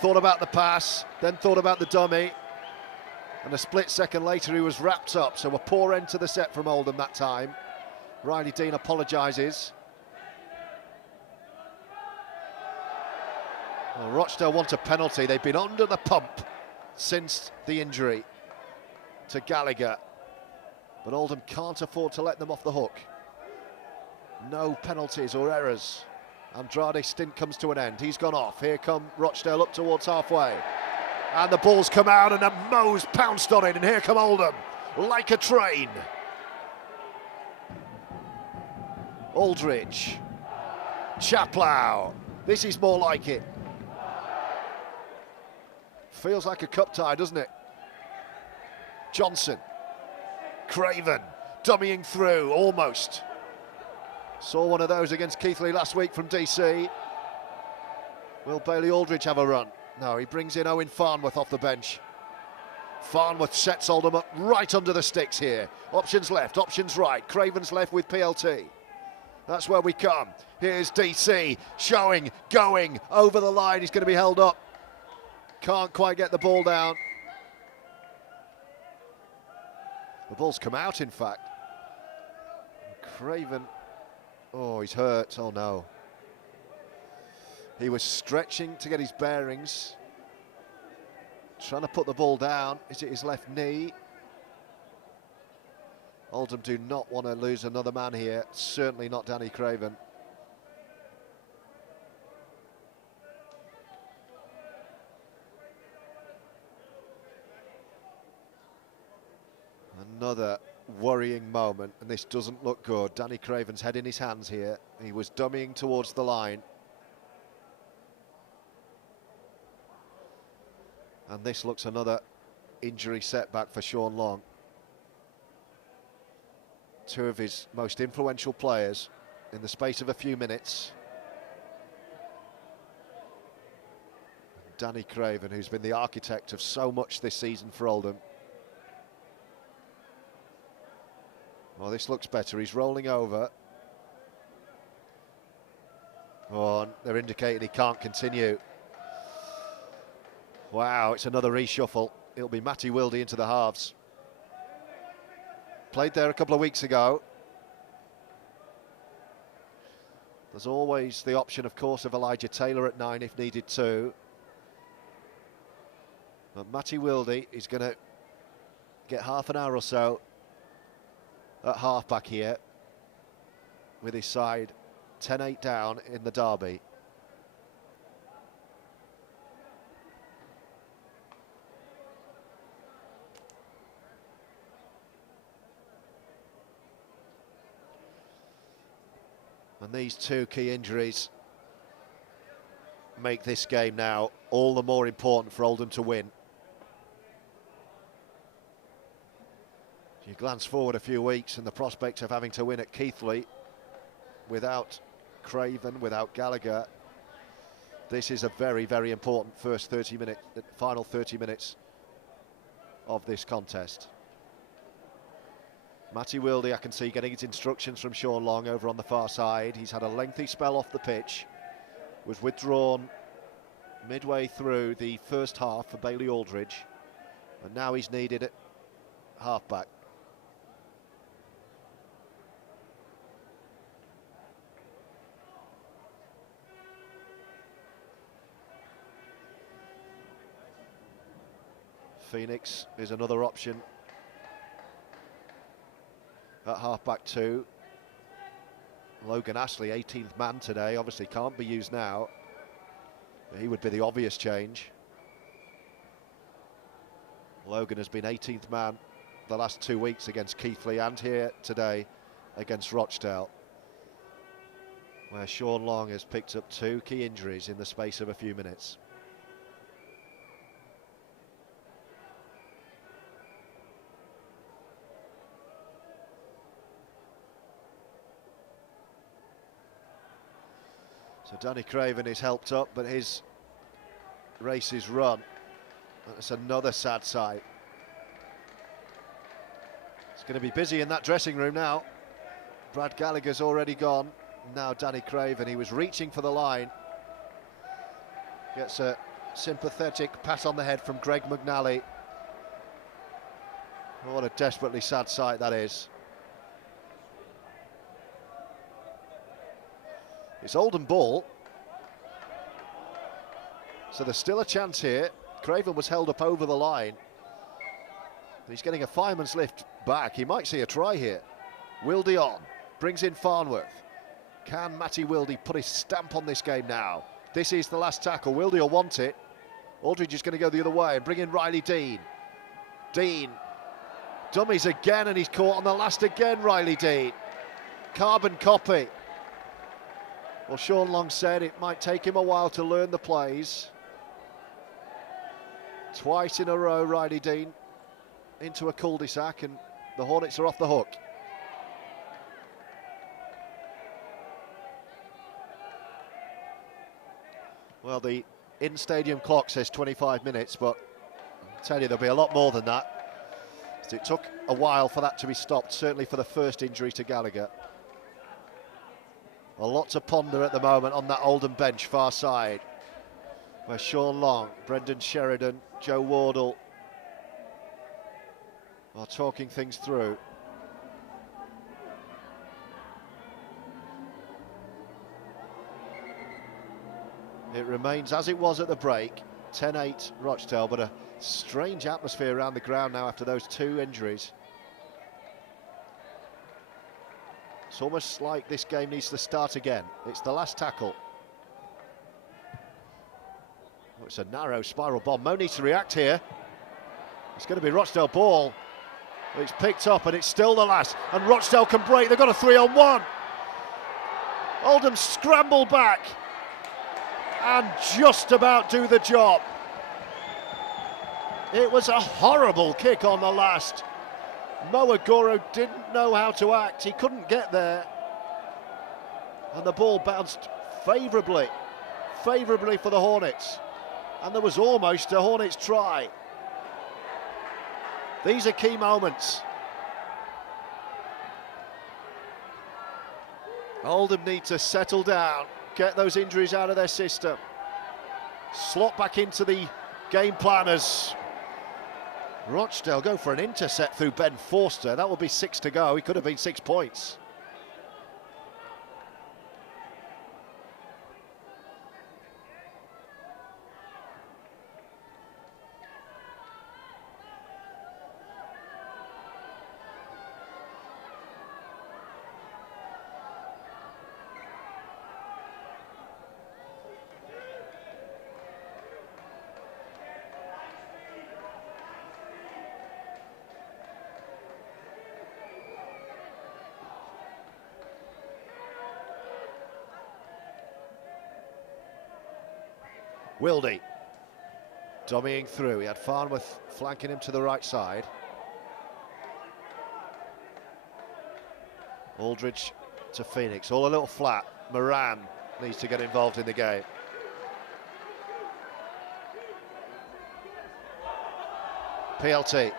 Thought about the pass, then thought about the dummy. And a split second later, he was wrapped up. So a poor end to the set from Oldham that time. Riley Dean apologises. Well, Rochdale want a penalty. They've been under the pump since the injury to Gallagher. But Oldham can't afford to let them off the hook. No penalties or errors. Andrade's stint comes to an end. He's gone off. Here come Rochdale up towards halfway. And the ball's come out and Mo's pounced on it. And here come Oldham, like a train. Aldridge. Chaplow. This is more like it. Feels like a cup tie, doesn't it? Johnson. Craven. Dummying through, almost. Saw one of those against Keighley last week from DC. Will Bailey Aldridge have a run? No, he brings in Owen Farnworth off the bench. Farnworth sets Oldham up right under the sticks here. Options left, options right. Craven's left with PLT. That's where we come. Here's DC, showing, going, over the line. He's going to be held up. Can't quite get the ball down. The ball's come out, in fact. Craven, oh, he's hurt, oh no. He was stretching to get his bearings. Trying to put the ball down. Is it his left knee? Oldham do not want to lose another man here. Certainly not Danny Craven. Another worrying moment, and this doesn't look good. Danny Craven's head in his hands here. He was dummying towards the line. And this looks another injury setback for Sean Long. Two of his most influential players in the space of a few minutes. Danny Craven, who's been the architect of so much this season for Oldham. Well, this looks better. He's rolling over. Oh, they're indicating he can't continue. Wow, it's another reshuffle. It'll be Matty Wilde into the halves. Played there a couple of weeks ago. There's always the option, of course, of Elijah Taylor at 9 if needed too. But Matty Wilde is going to get half an hour or so at half-back here with his side 10-8 down in the derby. And these two key injuries make this game now all the more important for Oldham to win. You glance forward a few weeks and the prospect of having to win at Keighley without Craven, without Gallagher. This is a very, very important final 30 minutes of this contest. Matty Wildy, I can see, getting his instructions from Sean Long over on the far side. He's had a lengthy spell off the pitch, was withdrawn midway through the first half for Bailey Aldridge, and now he's needed at half-back. Phoenix is another option at half-back too. Logan Ashley, 18th man today, obviously can't be used now. He would be the obvious change. Logan has been 18th man the last 2 weeks against Keighley and here today against Rochdale, where Sean Long has picked up 2 key injuries in the space of a few minutes. So Danny Craven is helped up, but his race is run. That's another sad sight. It's going to be busy in that dressing room now. Brad Gallagher's already gone. Now Danny Craven, he was reaching for the line. Gets a sympathetic pat on the head from Greg McNally. What a desperately sad sight that is. It's Oldham ball, so there's still a chance here. Craven was held up over the line. He's getting a fireman's lift back. He might see a try here. Wildy on, brings in Farnworth. Can Matty Wildy put his stamp on this game now? This is the last tackle. Wildy will want it. Aldridge is going to go the other way and bring in Riley Dean. Dean dummies again, and he's caught on the last again, Riley Dean. Carbon copy. Well, Sean Long said it might take him a while to learn the plays. Twice in a row, Riley Dean into a cul-de-sac, and the Hornets are off the hook. Well, the in-stadium clock says 25 minutes, but I'll tell you there'll be a lot more than that. It took a while for that to be stopped, certainly for the first injury to Gallagher. A lot to ponder at the moment on that Oldham bench, far side, where Sean Long, Brendan Sheridan, Joe Wardle are talking things through. It remains as it was at the break, 10-8 Rochdale, but a strange atmosphere around the ground now after those 2 injuries. It's almost like this game needs to start again. It's the last tackle. Oh, it's a narrow spiral bomb. Mo needs to react here. It's going to be Rochdale ball. It's picked up and it's still the last. And Rochdale can break. They've got a 3-on-1. Oldham scramble back and just about do the job. It was a horrible kick on the last. Mo Agoro didn't know how to act. He couldn't get there. And the ball bounced favourably for the Hornets. And there was almost a Hornets try. These are key moments. Oldham need to settle down, get those injuries out of their system, slot back into the game planners. Rochdale go for an intercept through Ben Forster. That will be 6 to go. He could have been 6 points. Wildy dummying through. He had Farnworth flanking him to the right side. Aldridge to Phoenix, all a little flat. Moran needs to get involved in the game. PLT.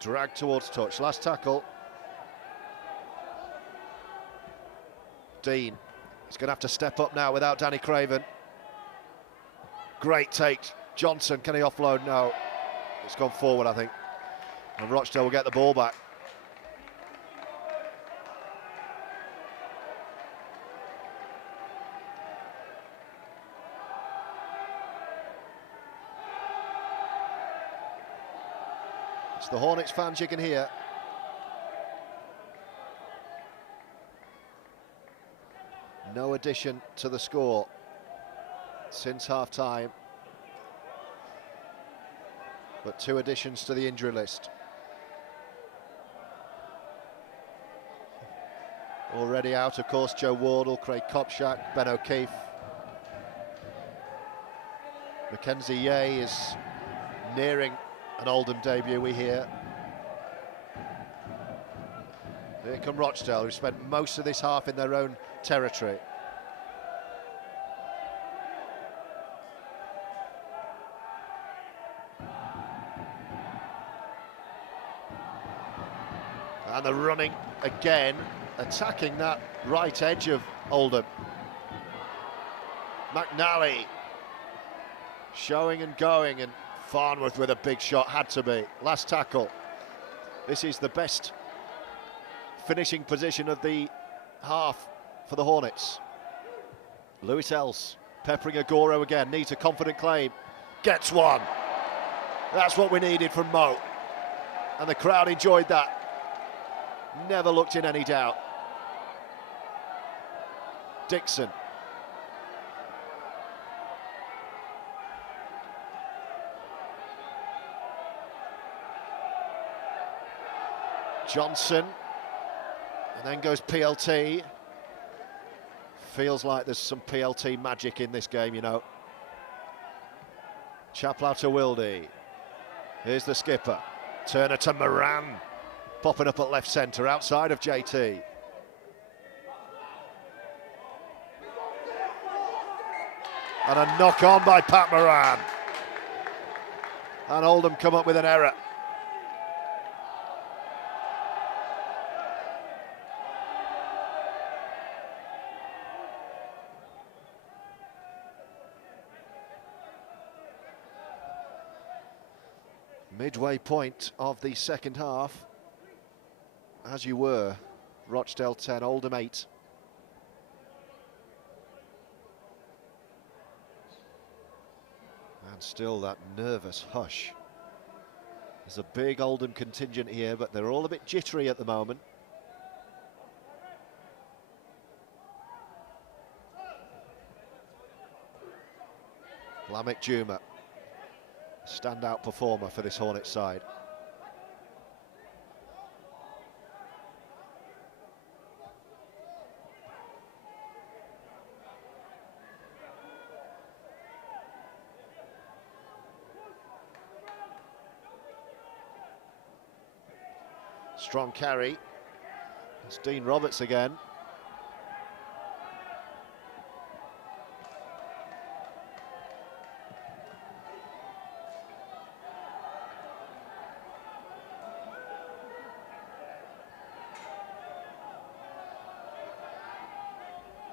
Dragged towards touch. Last tackle. Dean. He's going to have to step up now without Danny Craven. Great take. Johnson, can he offload? No. It's gone forward, I think. And Rochdale will get the ball back. It's the Hornets fans you can hear. No addition to the score since half-time, but 2 additions to the injury list. Already out, of course, Joe Wardle, Craig Kopczak, Ben O'Keefe. Mackenzie Yeh is nearing an Oldham debut, we hear. Here come Rochdale, who spent most of this half in their own territory. And the running again, attacking that right edge of Oldham. McNally showing and going, and Farnworth with a big shot, had to be. Last tackle. This is the best finishing position of the half for the Hornets. Lewis Els peppering Agoro again, needs a confident claim. Gets one. That's what we needed from Mo. And the crowd enjoyed that. Never looked in any doubt. Dixon. Johnson, and then goes PLT. Feels like there's some PLT magic in this game, you know. Chaplow to Wildy. Here's the skipper. Turner to Moran. Popping up at left centre, outside of JT. And a knock on by Pat Moran. And Oldham come up with an error. Midway point of the second half, as you were, Rochdale 10, Oldham 8. And still that nervous hush. There's a big Oldham contingent here, but they're all a bit jittery at the moment. Lamek Juma, standout performer for this Hornets side. Strong carry. It's Dean Roberts again.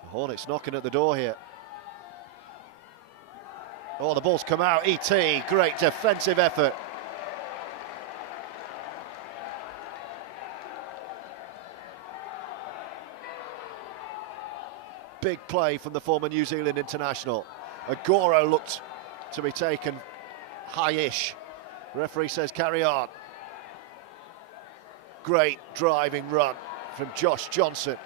Hornets knocking at the door here. Oh, the ball's come out. ET, great defensive effort. Big play from the former New Zealand international. Agoro looked to be taken high-ish. Referee says carry on. Great driving run from Josh Johnson.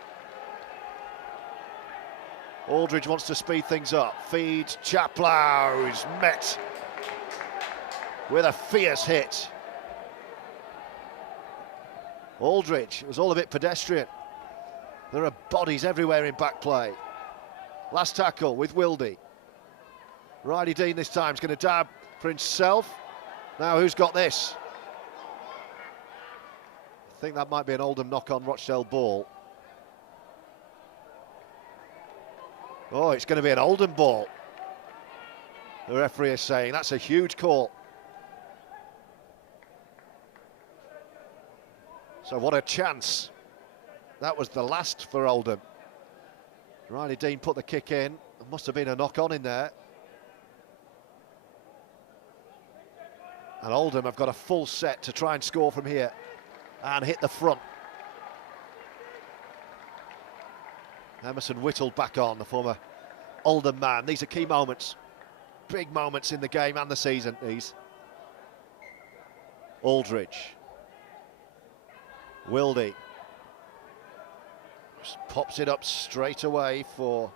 Aldridge wants to speed things up. Feeds Chaplow, who's met with a fierce hit. Aldridge, it was all a bit pedestrian. There are bodies everywhere in back play. Last tackle with Wildy. Riley Dean this time is going to dab for himself. Now who's got this? I think that might be an Oldham knock-on Rochdale ball. Oh, it's going to be an Oldham ball. The referee is saying that's a huge call. So what a chance. That was the last for Oldham. Riley Dean put the kick in. There must have been a knock-on in there. And Oldham have got a full set to try and score from here and hit the front. Emerson Whittle back on, the former Oldham man. These are key moments, big moments in the game and the season, these. Aldridge. Wildy. Just pops it up straight away for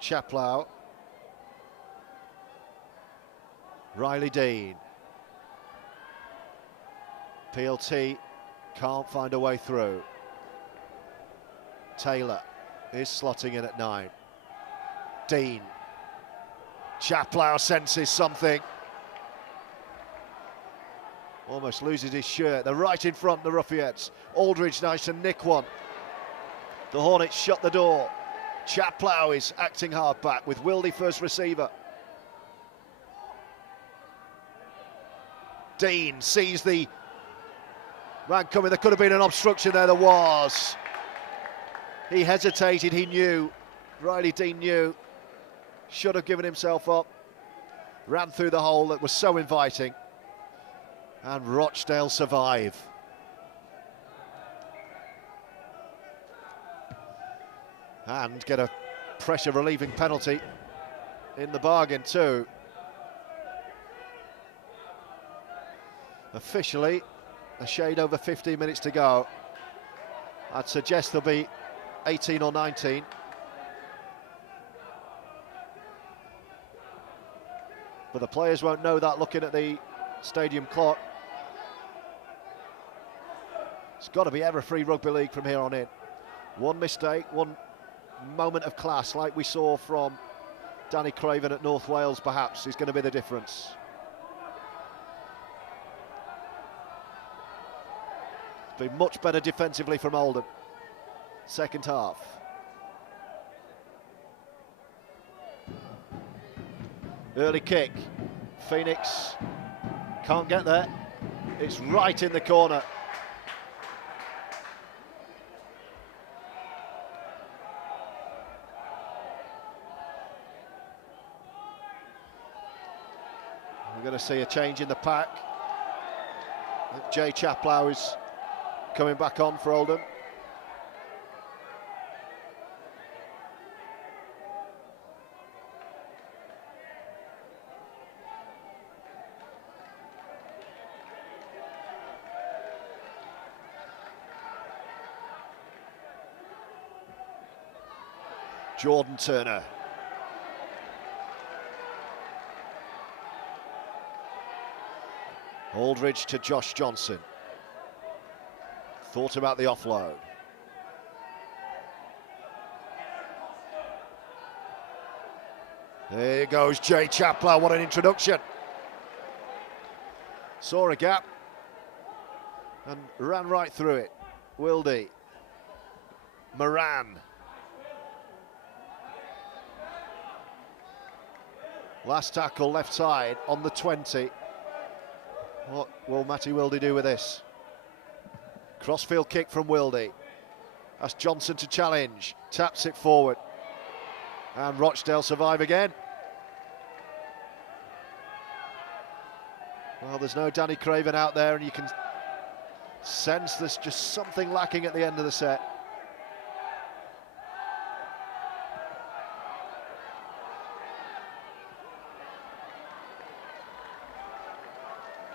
Chaplow. Riley Dean. PLT can't find a way through. Taylor is slotting in at 9. Dean. Chaplow senses something. Almost loses his shirt. They're right in front, the Ruffians. Aldridge nice to nick one. The Hornets shut the door. Chaplow is acting hard back with Wildy first receiver. Dean sees the man coming. There could have been an obstruction there. There was. He hesitated, he knew. Riley Dean knew. Should have given himself up. Ran through the hole that was so inviting. And Rochdale survive. And get a pressure relieving penalty in the bargain too. Officially, a shade over 15 minutes to go. I'd suggest there'll be 18 or 19. But the players won't know that looking at the stadium clock. It's got to be error-free rugby league from here on in. One mistake, one moment of class like we saw from Danny Craven at North Wales perhaps is going to be the difference. Been much better defensively from Oldham. Second half. Early kick. Phoenix can't get there. It's right in the corner. We're going to see a change in the pack. Jay Chaplow is coming back on for Oldham. Jordan Turner. Aldridge to Josh Johnson. Thought about the offload. There goes Jay Chaplow, what an introduction. Saw a gap and ran right through it. Wildy. Moran. Last tackle left side on the 20. What will Matty Wildy do with this? Crossfield kick from Wildy. That's Johnson to challenge. Taps it forward. And Rochdale survive again. Well, there's no Danny Craven out there, and you can sense there's just something lacking at the end of the set.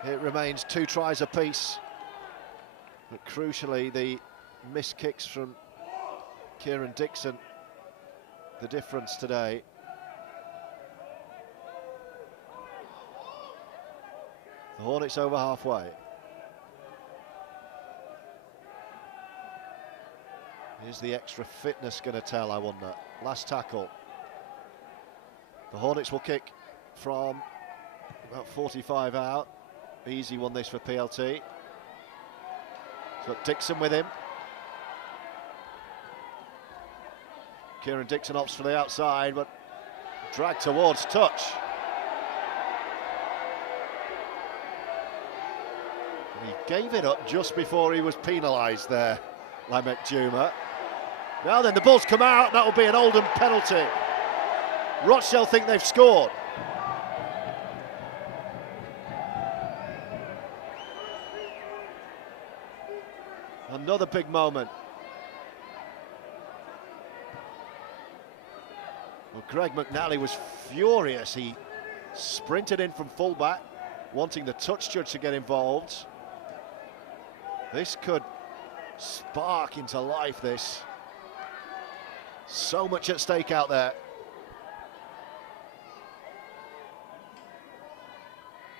It remains 2 tries apiece. But crucially, the missed kicks from Kieran Dixon, the difference today. The Hornets over halfway. Is the extra fitness going to tell, I wonder? Last tackle. The Hornets will kick from about 45 out. Easy one this for PLT. Got Dixon with him. Kieran Dixon opts for the outside, but dragged towards touch. And he gave it up just before he was penalised there, Lamek Juma. Now then, the ball's come out, and that will be an Oldham penalty. Rochdale think they've scored. Another big moment. Well, Greg McNally was furious. He sprinted in from fullback, wanting the touch judge to get involved. This could spark into life, this. So much at stake out there.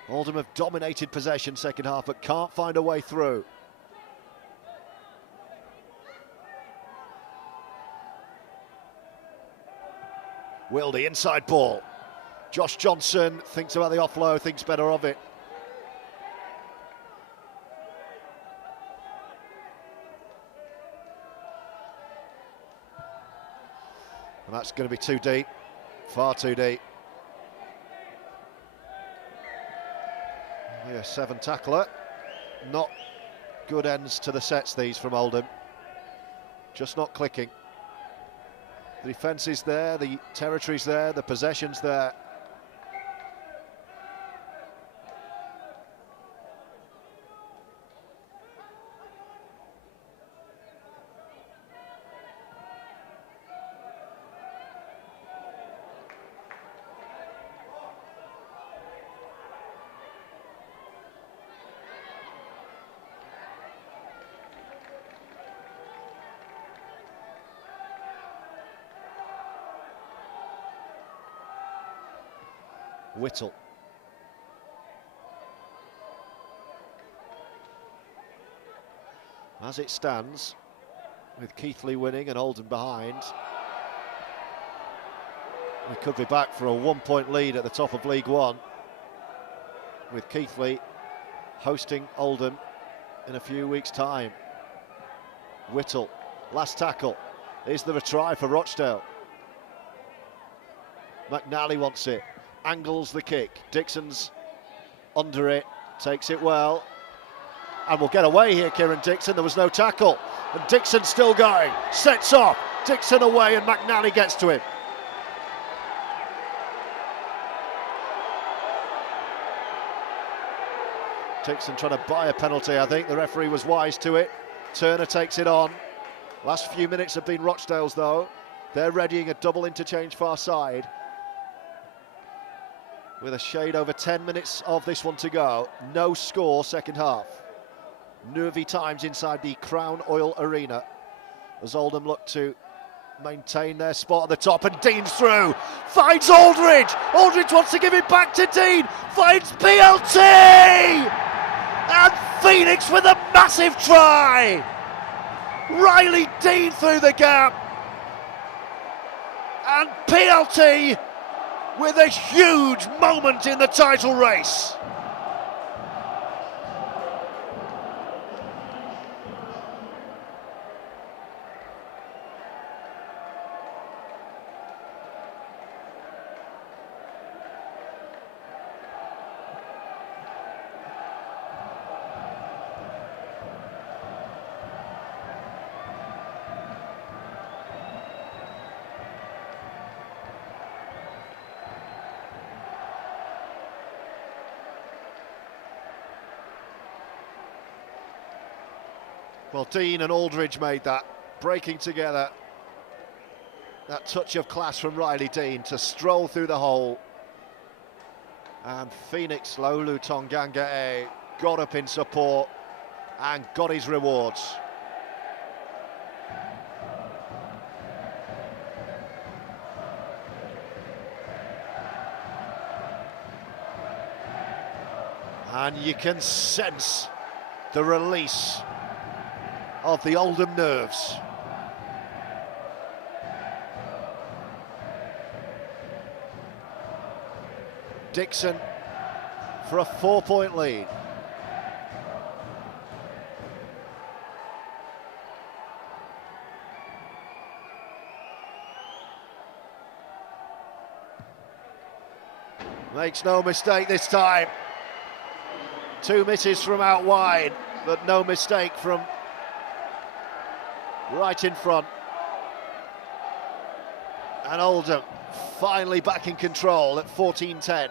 Oldham have dominated possession second half, but can't find a way through. Will, the inside ball. Josh Johnson thinks about the offload, thinks better of it. And that's going to be too deep, far too deep. Yeah, 7 tackler. Not good ends to the sets, these from Oldham. Just not clicking. The defence is there, the territory's there, the possession's there. Whittle. As it stands, with Keighley winning and Oldham behind, we could be back for a 1-point lead at the top of League One, with Keighley hosting Oldham in a few weeks' time. Whittle, last tackle. Is there a try for Rochdale? McNally wants it. Angles the kick. Dixon's under it, takes it well, and will get away here, Kieran Dixon. There was no tackle, and Dixon still going, sets off, Dixon away, and McNally gets to him. Dixon trying to buy a penalty, I think. The referee was wise to it. Turner takes it on. Last few minutes have been Rochdale's, though. They're readying a double interchange far side, with a shade over 10 minutes of this one to go. No score second half. Nervy times inside the Crown Oil Arena as Oldham look to maintain their spot at the top, and Dean's through, finds Aldridge. Aldridge wants to give it back to Dean, finds PLT! And Phoenix with a massive try! Riley Dean through the gap, and PLT with a huge moment in the title race. Well, Dean and Aldridge made that, breaking together. That touch of class from Riley Dean to stroll through the hole. And Phoenix Laulu-Togaga'e got up in support and got his rewards. And you can sense the release of the Oldham nerves. Dixon for a 4-point lead. Makes no mistake this time. 2 misses from out wide, but no mistake from right in front. And Oldham finally back in control at 14-10.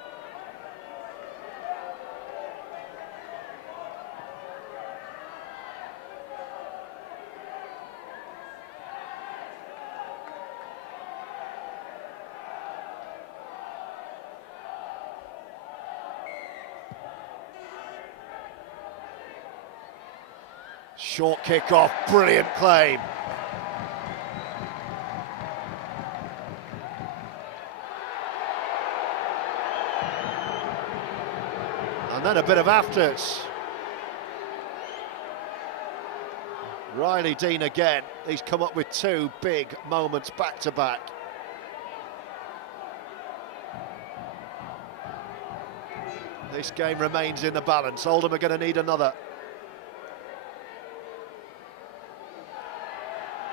Short kick-off, brilliant claim. And then a bit of afters. Riley Dean again. He's come up with 2 big moments back-to-back. This game remains in the balance. Oldham are going to need another.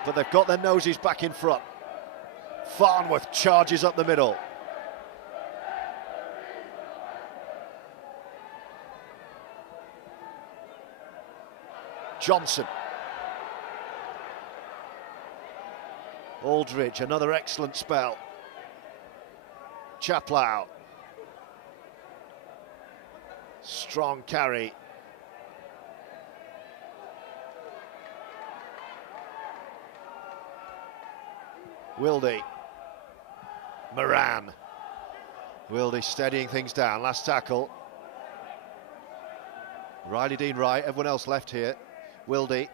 But they've got their noses back in front. Farnworth charges up the middle. Johnson. Aldridge, another excellent spell. Chaplow. Strong carry. Wildy. Moran. Wildy steadying things down. Last tackle. Riley Dean right, everyone else left here. Wildy.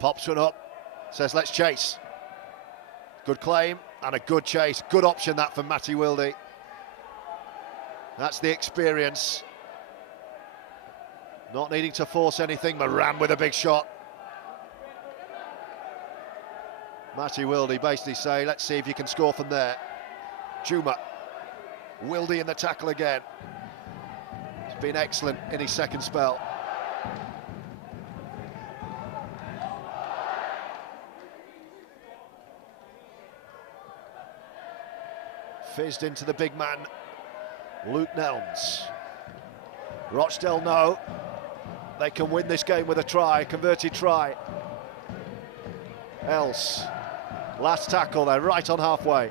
Pops one up. Says, let's chase. Good claim and a good chase. Good option that for Matty Wildy. That's the experience. Not needing to force anything. Moran with a big shot. Matty Wildy basically say, let's see if you can score from there. Juma. Wildy in the tackle again. He's been excellent in his second spell. Fizzed into the big man, Luke Nelms. Rochdale know they can win this game with a try, converted try. Else. Last tackle, they're right on halfway.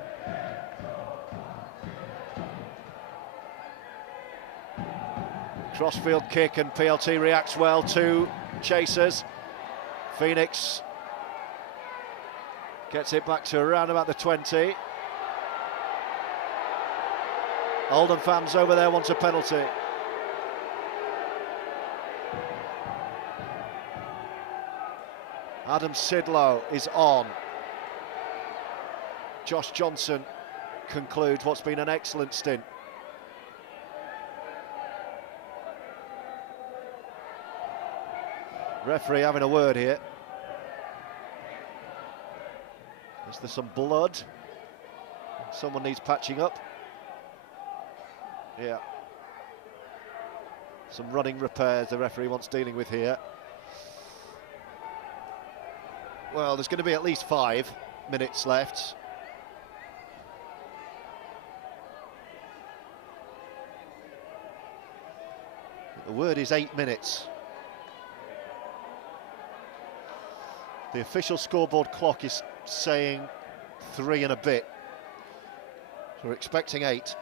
Crossfield kick and PLT reacts well. 2 chasers. Phoenix gets it back to around about the 20. Oldham fans over there want a penalty. Adam Sidlow is on. Josh Johnson concludes what's been an excellent stint. Referee having a word here. Is there some blood? Someone needs patching up. Yeah. Some running repairs the referee wants dealing with here. Well, there's going to be at least 5 minutes left. The word is 8 minutes. The official scoreboard clock is saying 3 and a bit. So we're expecting 8.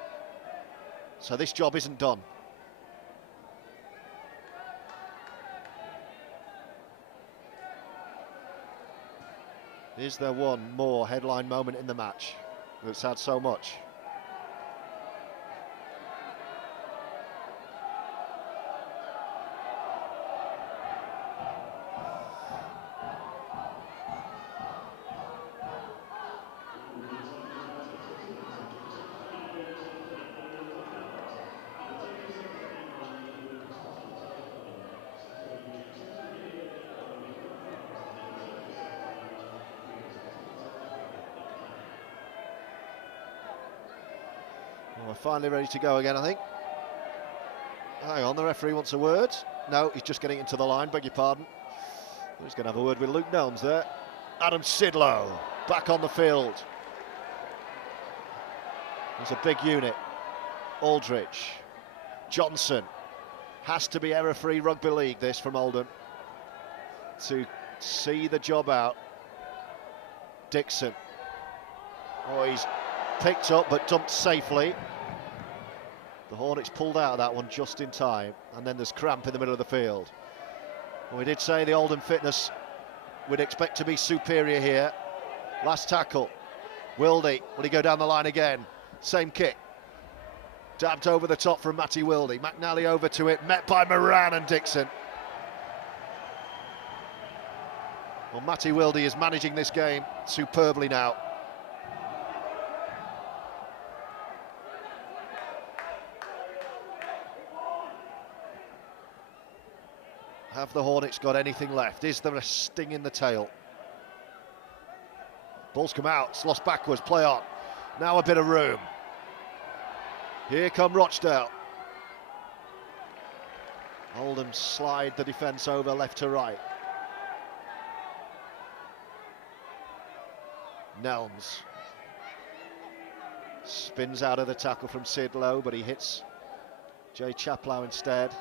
So this job isn't done. Is there one more headline moment in the match that's had so much? Well, we're finally ready to go again, I think. Hang on, the referee wants a word. No, he's just getting into the line, beg your pardon. He's going to have a word with Luke Nelms there. Adam Sidlow back on the field. He's a big unit. Aldridge. Johnson. Has to be error-free rugby league, this, from Oldham, to see the job out. Dixon. Oh, he's picked up but dumped safely. The Hornets pulled out of that one just in time, and then there's cramp in the middle of the field. Well, we did say the Oldham fitness we'd expect to be superior here. Last tackle. Wildy, will he go down the line again? Same kick. Dabbed over the top from Matty Wildy. McNally over to it, met by Moran and Dixon. Well, Matty Wildy is managing this game superbly now. Have the Hornets got anything left? Is there a sting in the tail? Ball's come out, it's lost backwards, play on. Now a bit of room. Here come Rochdale. Oldham slide the defence over left to right. Nelms spins out of the tackle from Sidlow, but he hits Jay Chaplow instead.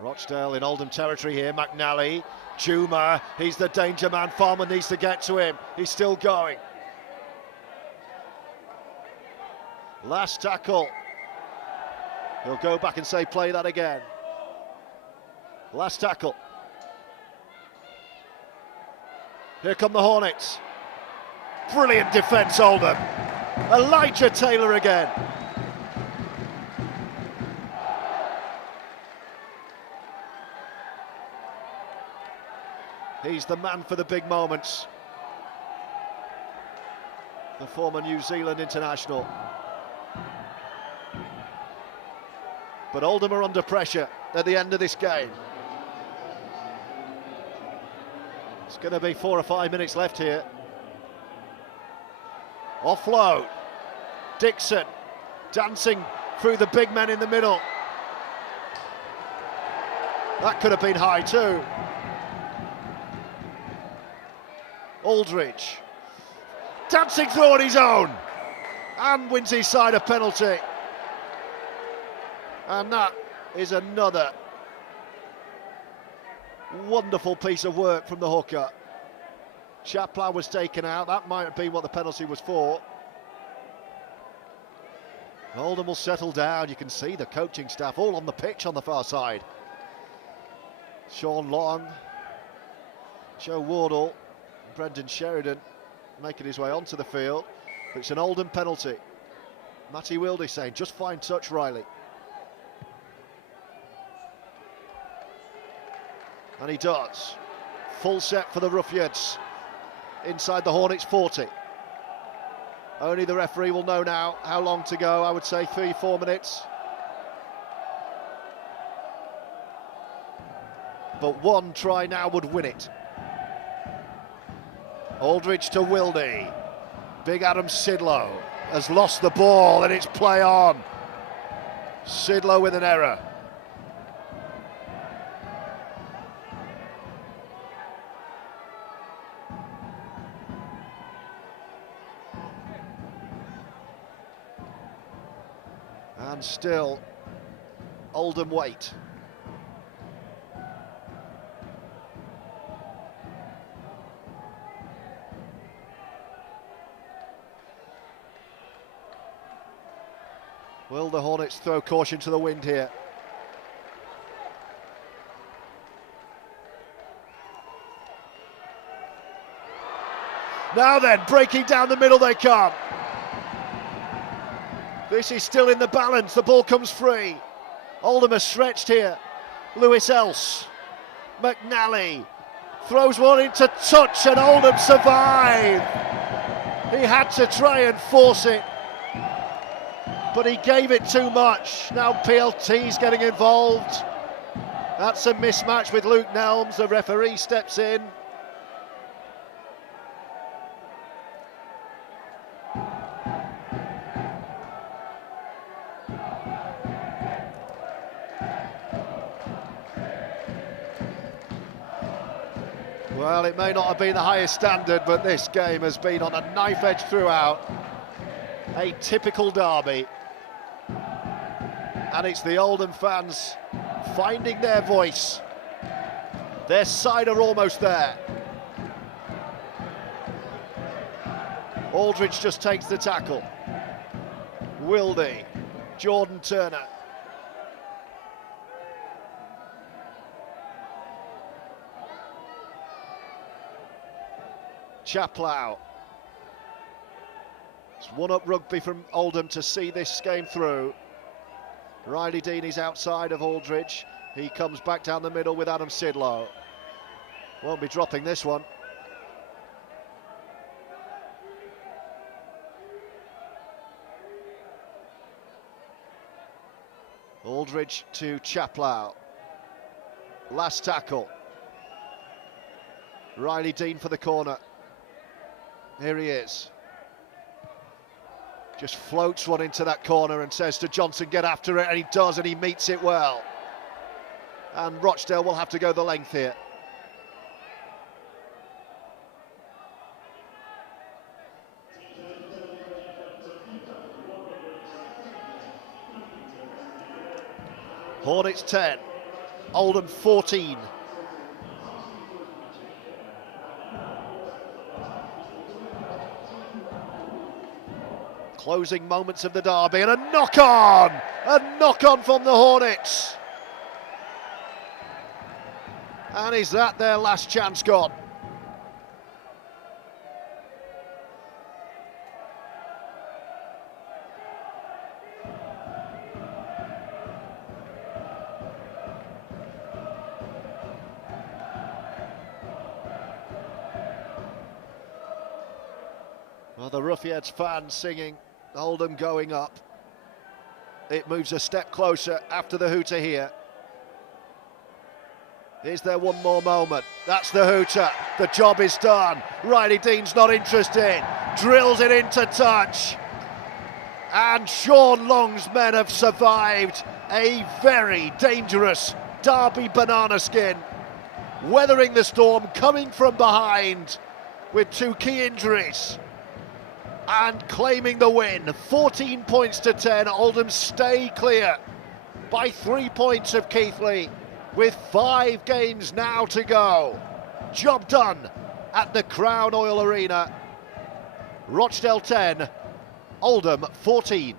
Rochdale in Oldham territory here. McNally, Juma, he's the danger man. Farmer needs to get to him. He's still going. Last tackle. He'll go back and say, play that again. Last tackle. Here come the Hornets. Brilliant defence, Oldham. Elijah Taylor again. He's the man for the big moments. The former New Zealand international. But Oldham are under pressure at the end of this game. It's going to be 4 or 5 minutes left here. Offload. Dixon dancing through the big men in the middle. That could have been high too. Aldridge dancing through on his own and wins his side a penalty. And that is another wonderful piece of work from the hooker. Chaplow was taken out. That might have been what the penalty was for. Oldham will settle down. You can see the coaching staff all on the pitch on the far side. Sean Long, Joe Wardle, Brendan Sheridan making his way onto the field. But it's an Oldham penalty. Matty Wildy saying, just fine touch, Riley. And he does. Full set for the Ruffians. Inside the Hornets 40. Only the referee will know now how long to go. I would say 3-4 minutes. But one try now would win it. Aldridge to Wildy. Big Adam Sidlow has lost the ball and it's play on. Sidlow with an error. And still, Oldham wait. Will the Hornets throw caution to the wind here? Now then, breaking down the middle they come. This is still in the balance, the ball comes free. Oldham are stretched here. Lewis Else, McNally, throws one into touch and Oldham survive. He had to try and force it, but he gave it too much. Now PLT's getting involved. That's a mismatch with Luke Nelms, the referee steps in. Well, it may not have been the highest standard, but this game has been on a knife edge throughout. A typical derby. And it's the Oldham fans finding their voice. Their side are almost there. Aldridge just takes the tackle. Wildy, Jordan Turner. Chaplow. It's one-up rugby from Oldham to see this game through. Riley Dean is outside of Aldridge. He comes back down the middle with Adam Sidlow. Won't be dropping this one. Aldridge to Chaplow. Last tackle. Riley Dean for the corner. Here he is. Just floats one into that corner and says to Johnson, get after it, and he does, and he meets it well. And Rochdale will have to go the length here. Hornets 10, Oldham 14. Closing moments of the derby, and a knock-on from the Hornets. And is that their last chance gone? Well, the Ruffians fans singing, Oldham going up. It moves a step closer after the hooter here. Is there one more moment? That's the hooter. The job is done. Riley Dean's not interested. Drills it into touch. And Sean Long's men have survived a very dangerous derby banana skin. Weathering the storm, coming from behind with two key injuries. And claiming the win. 14 points to 10. Oldham stay clear by 3 points of Keighley with 5 games now to go. Job done at the Crown Oil Arena. Rochdale 10, Oldham 14.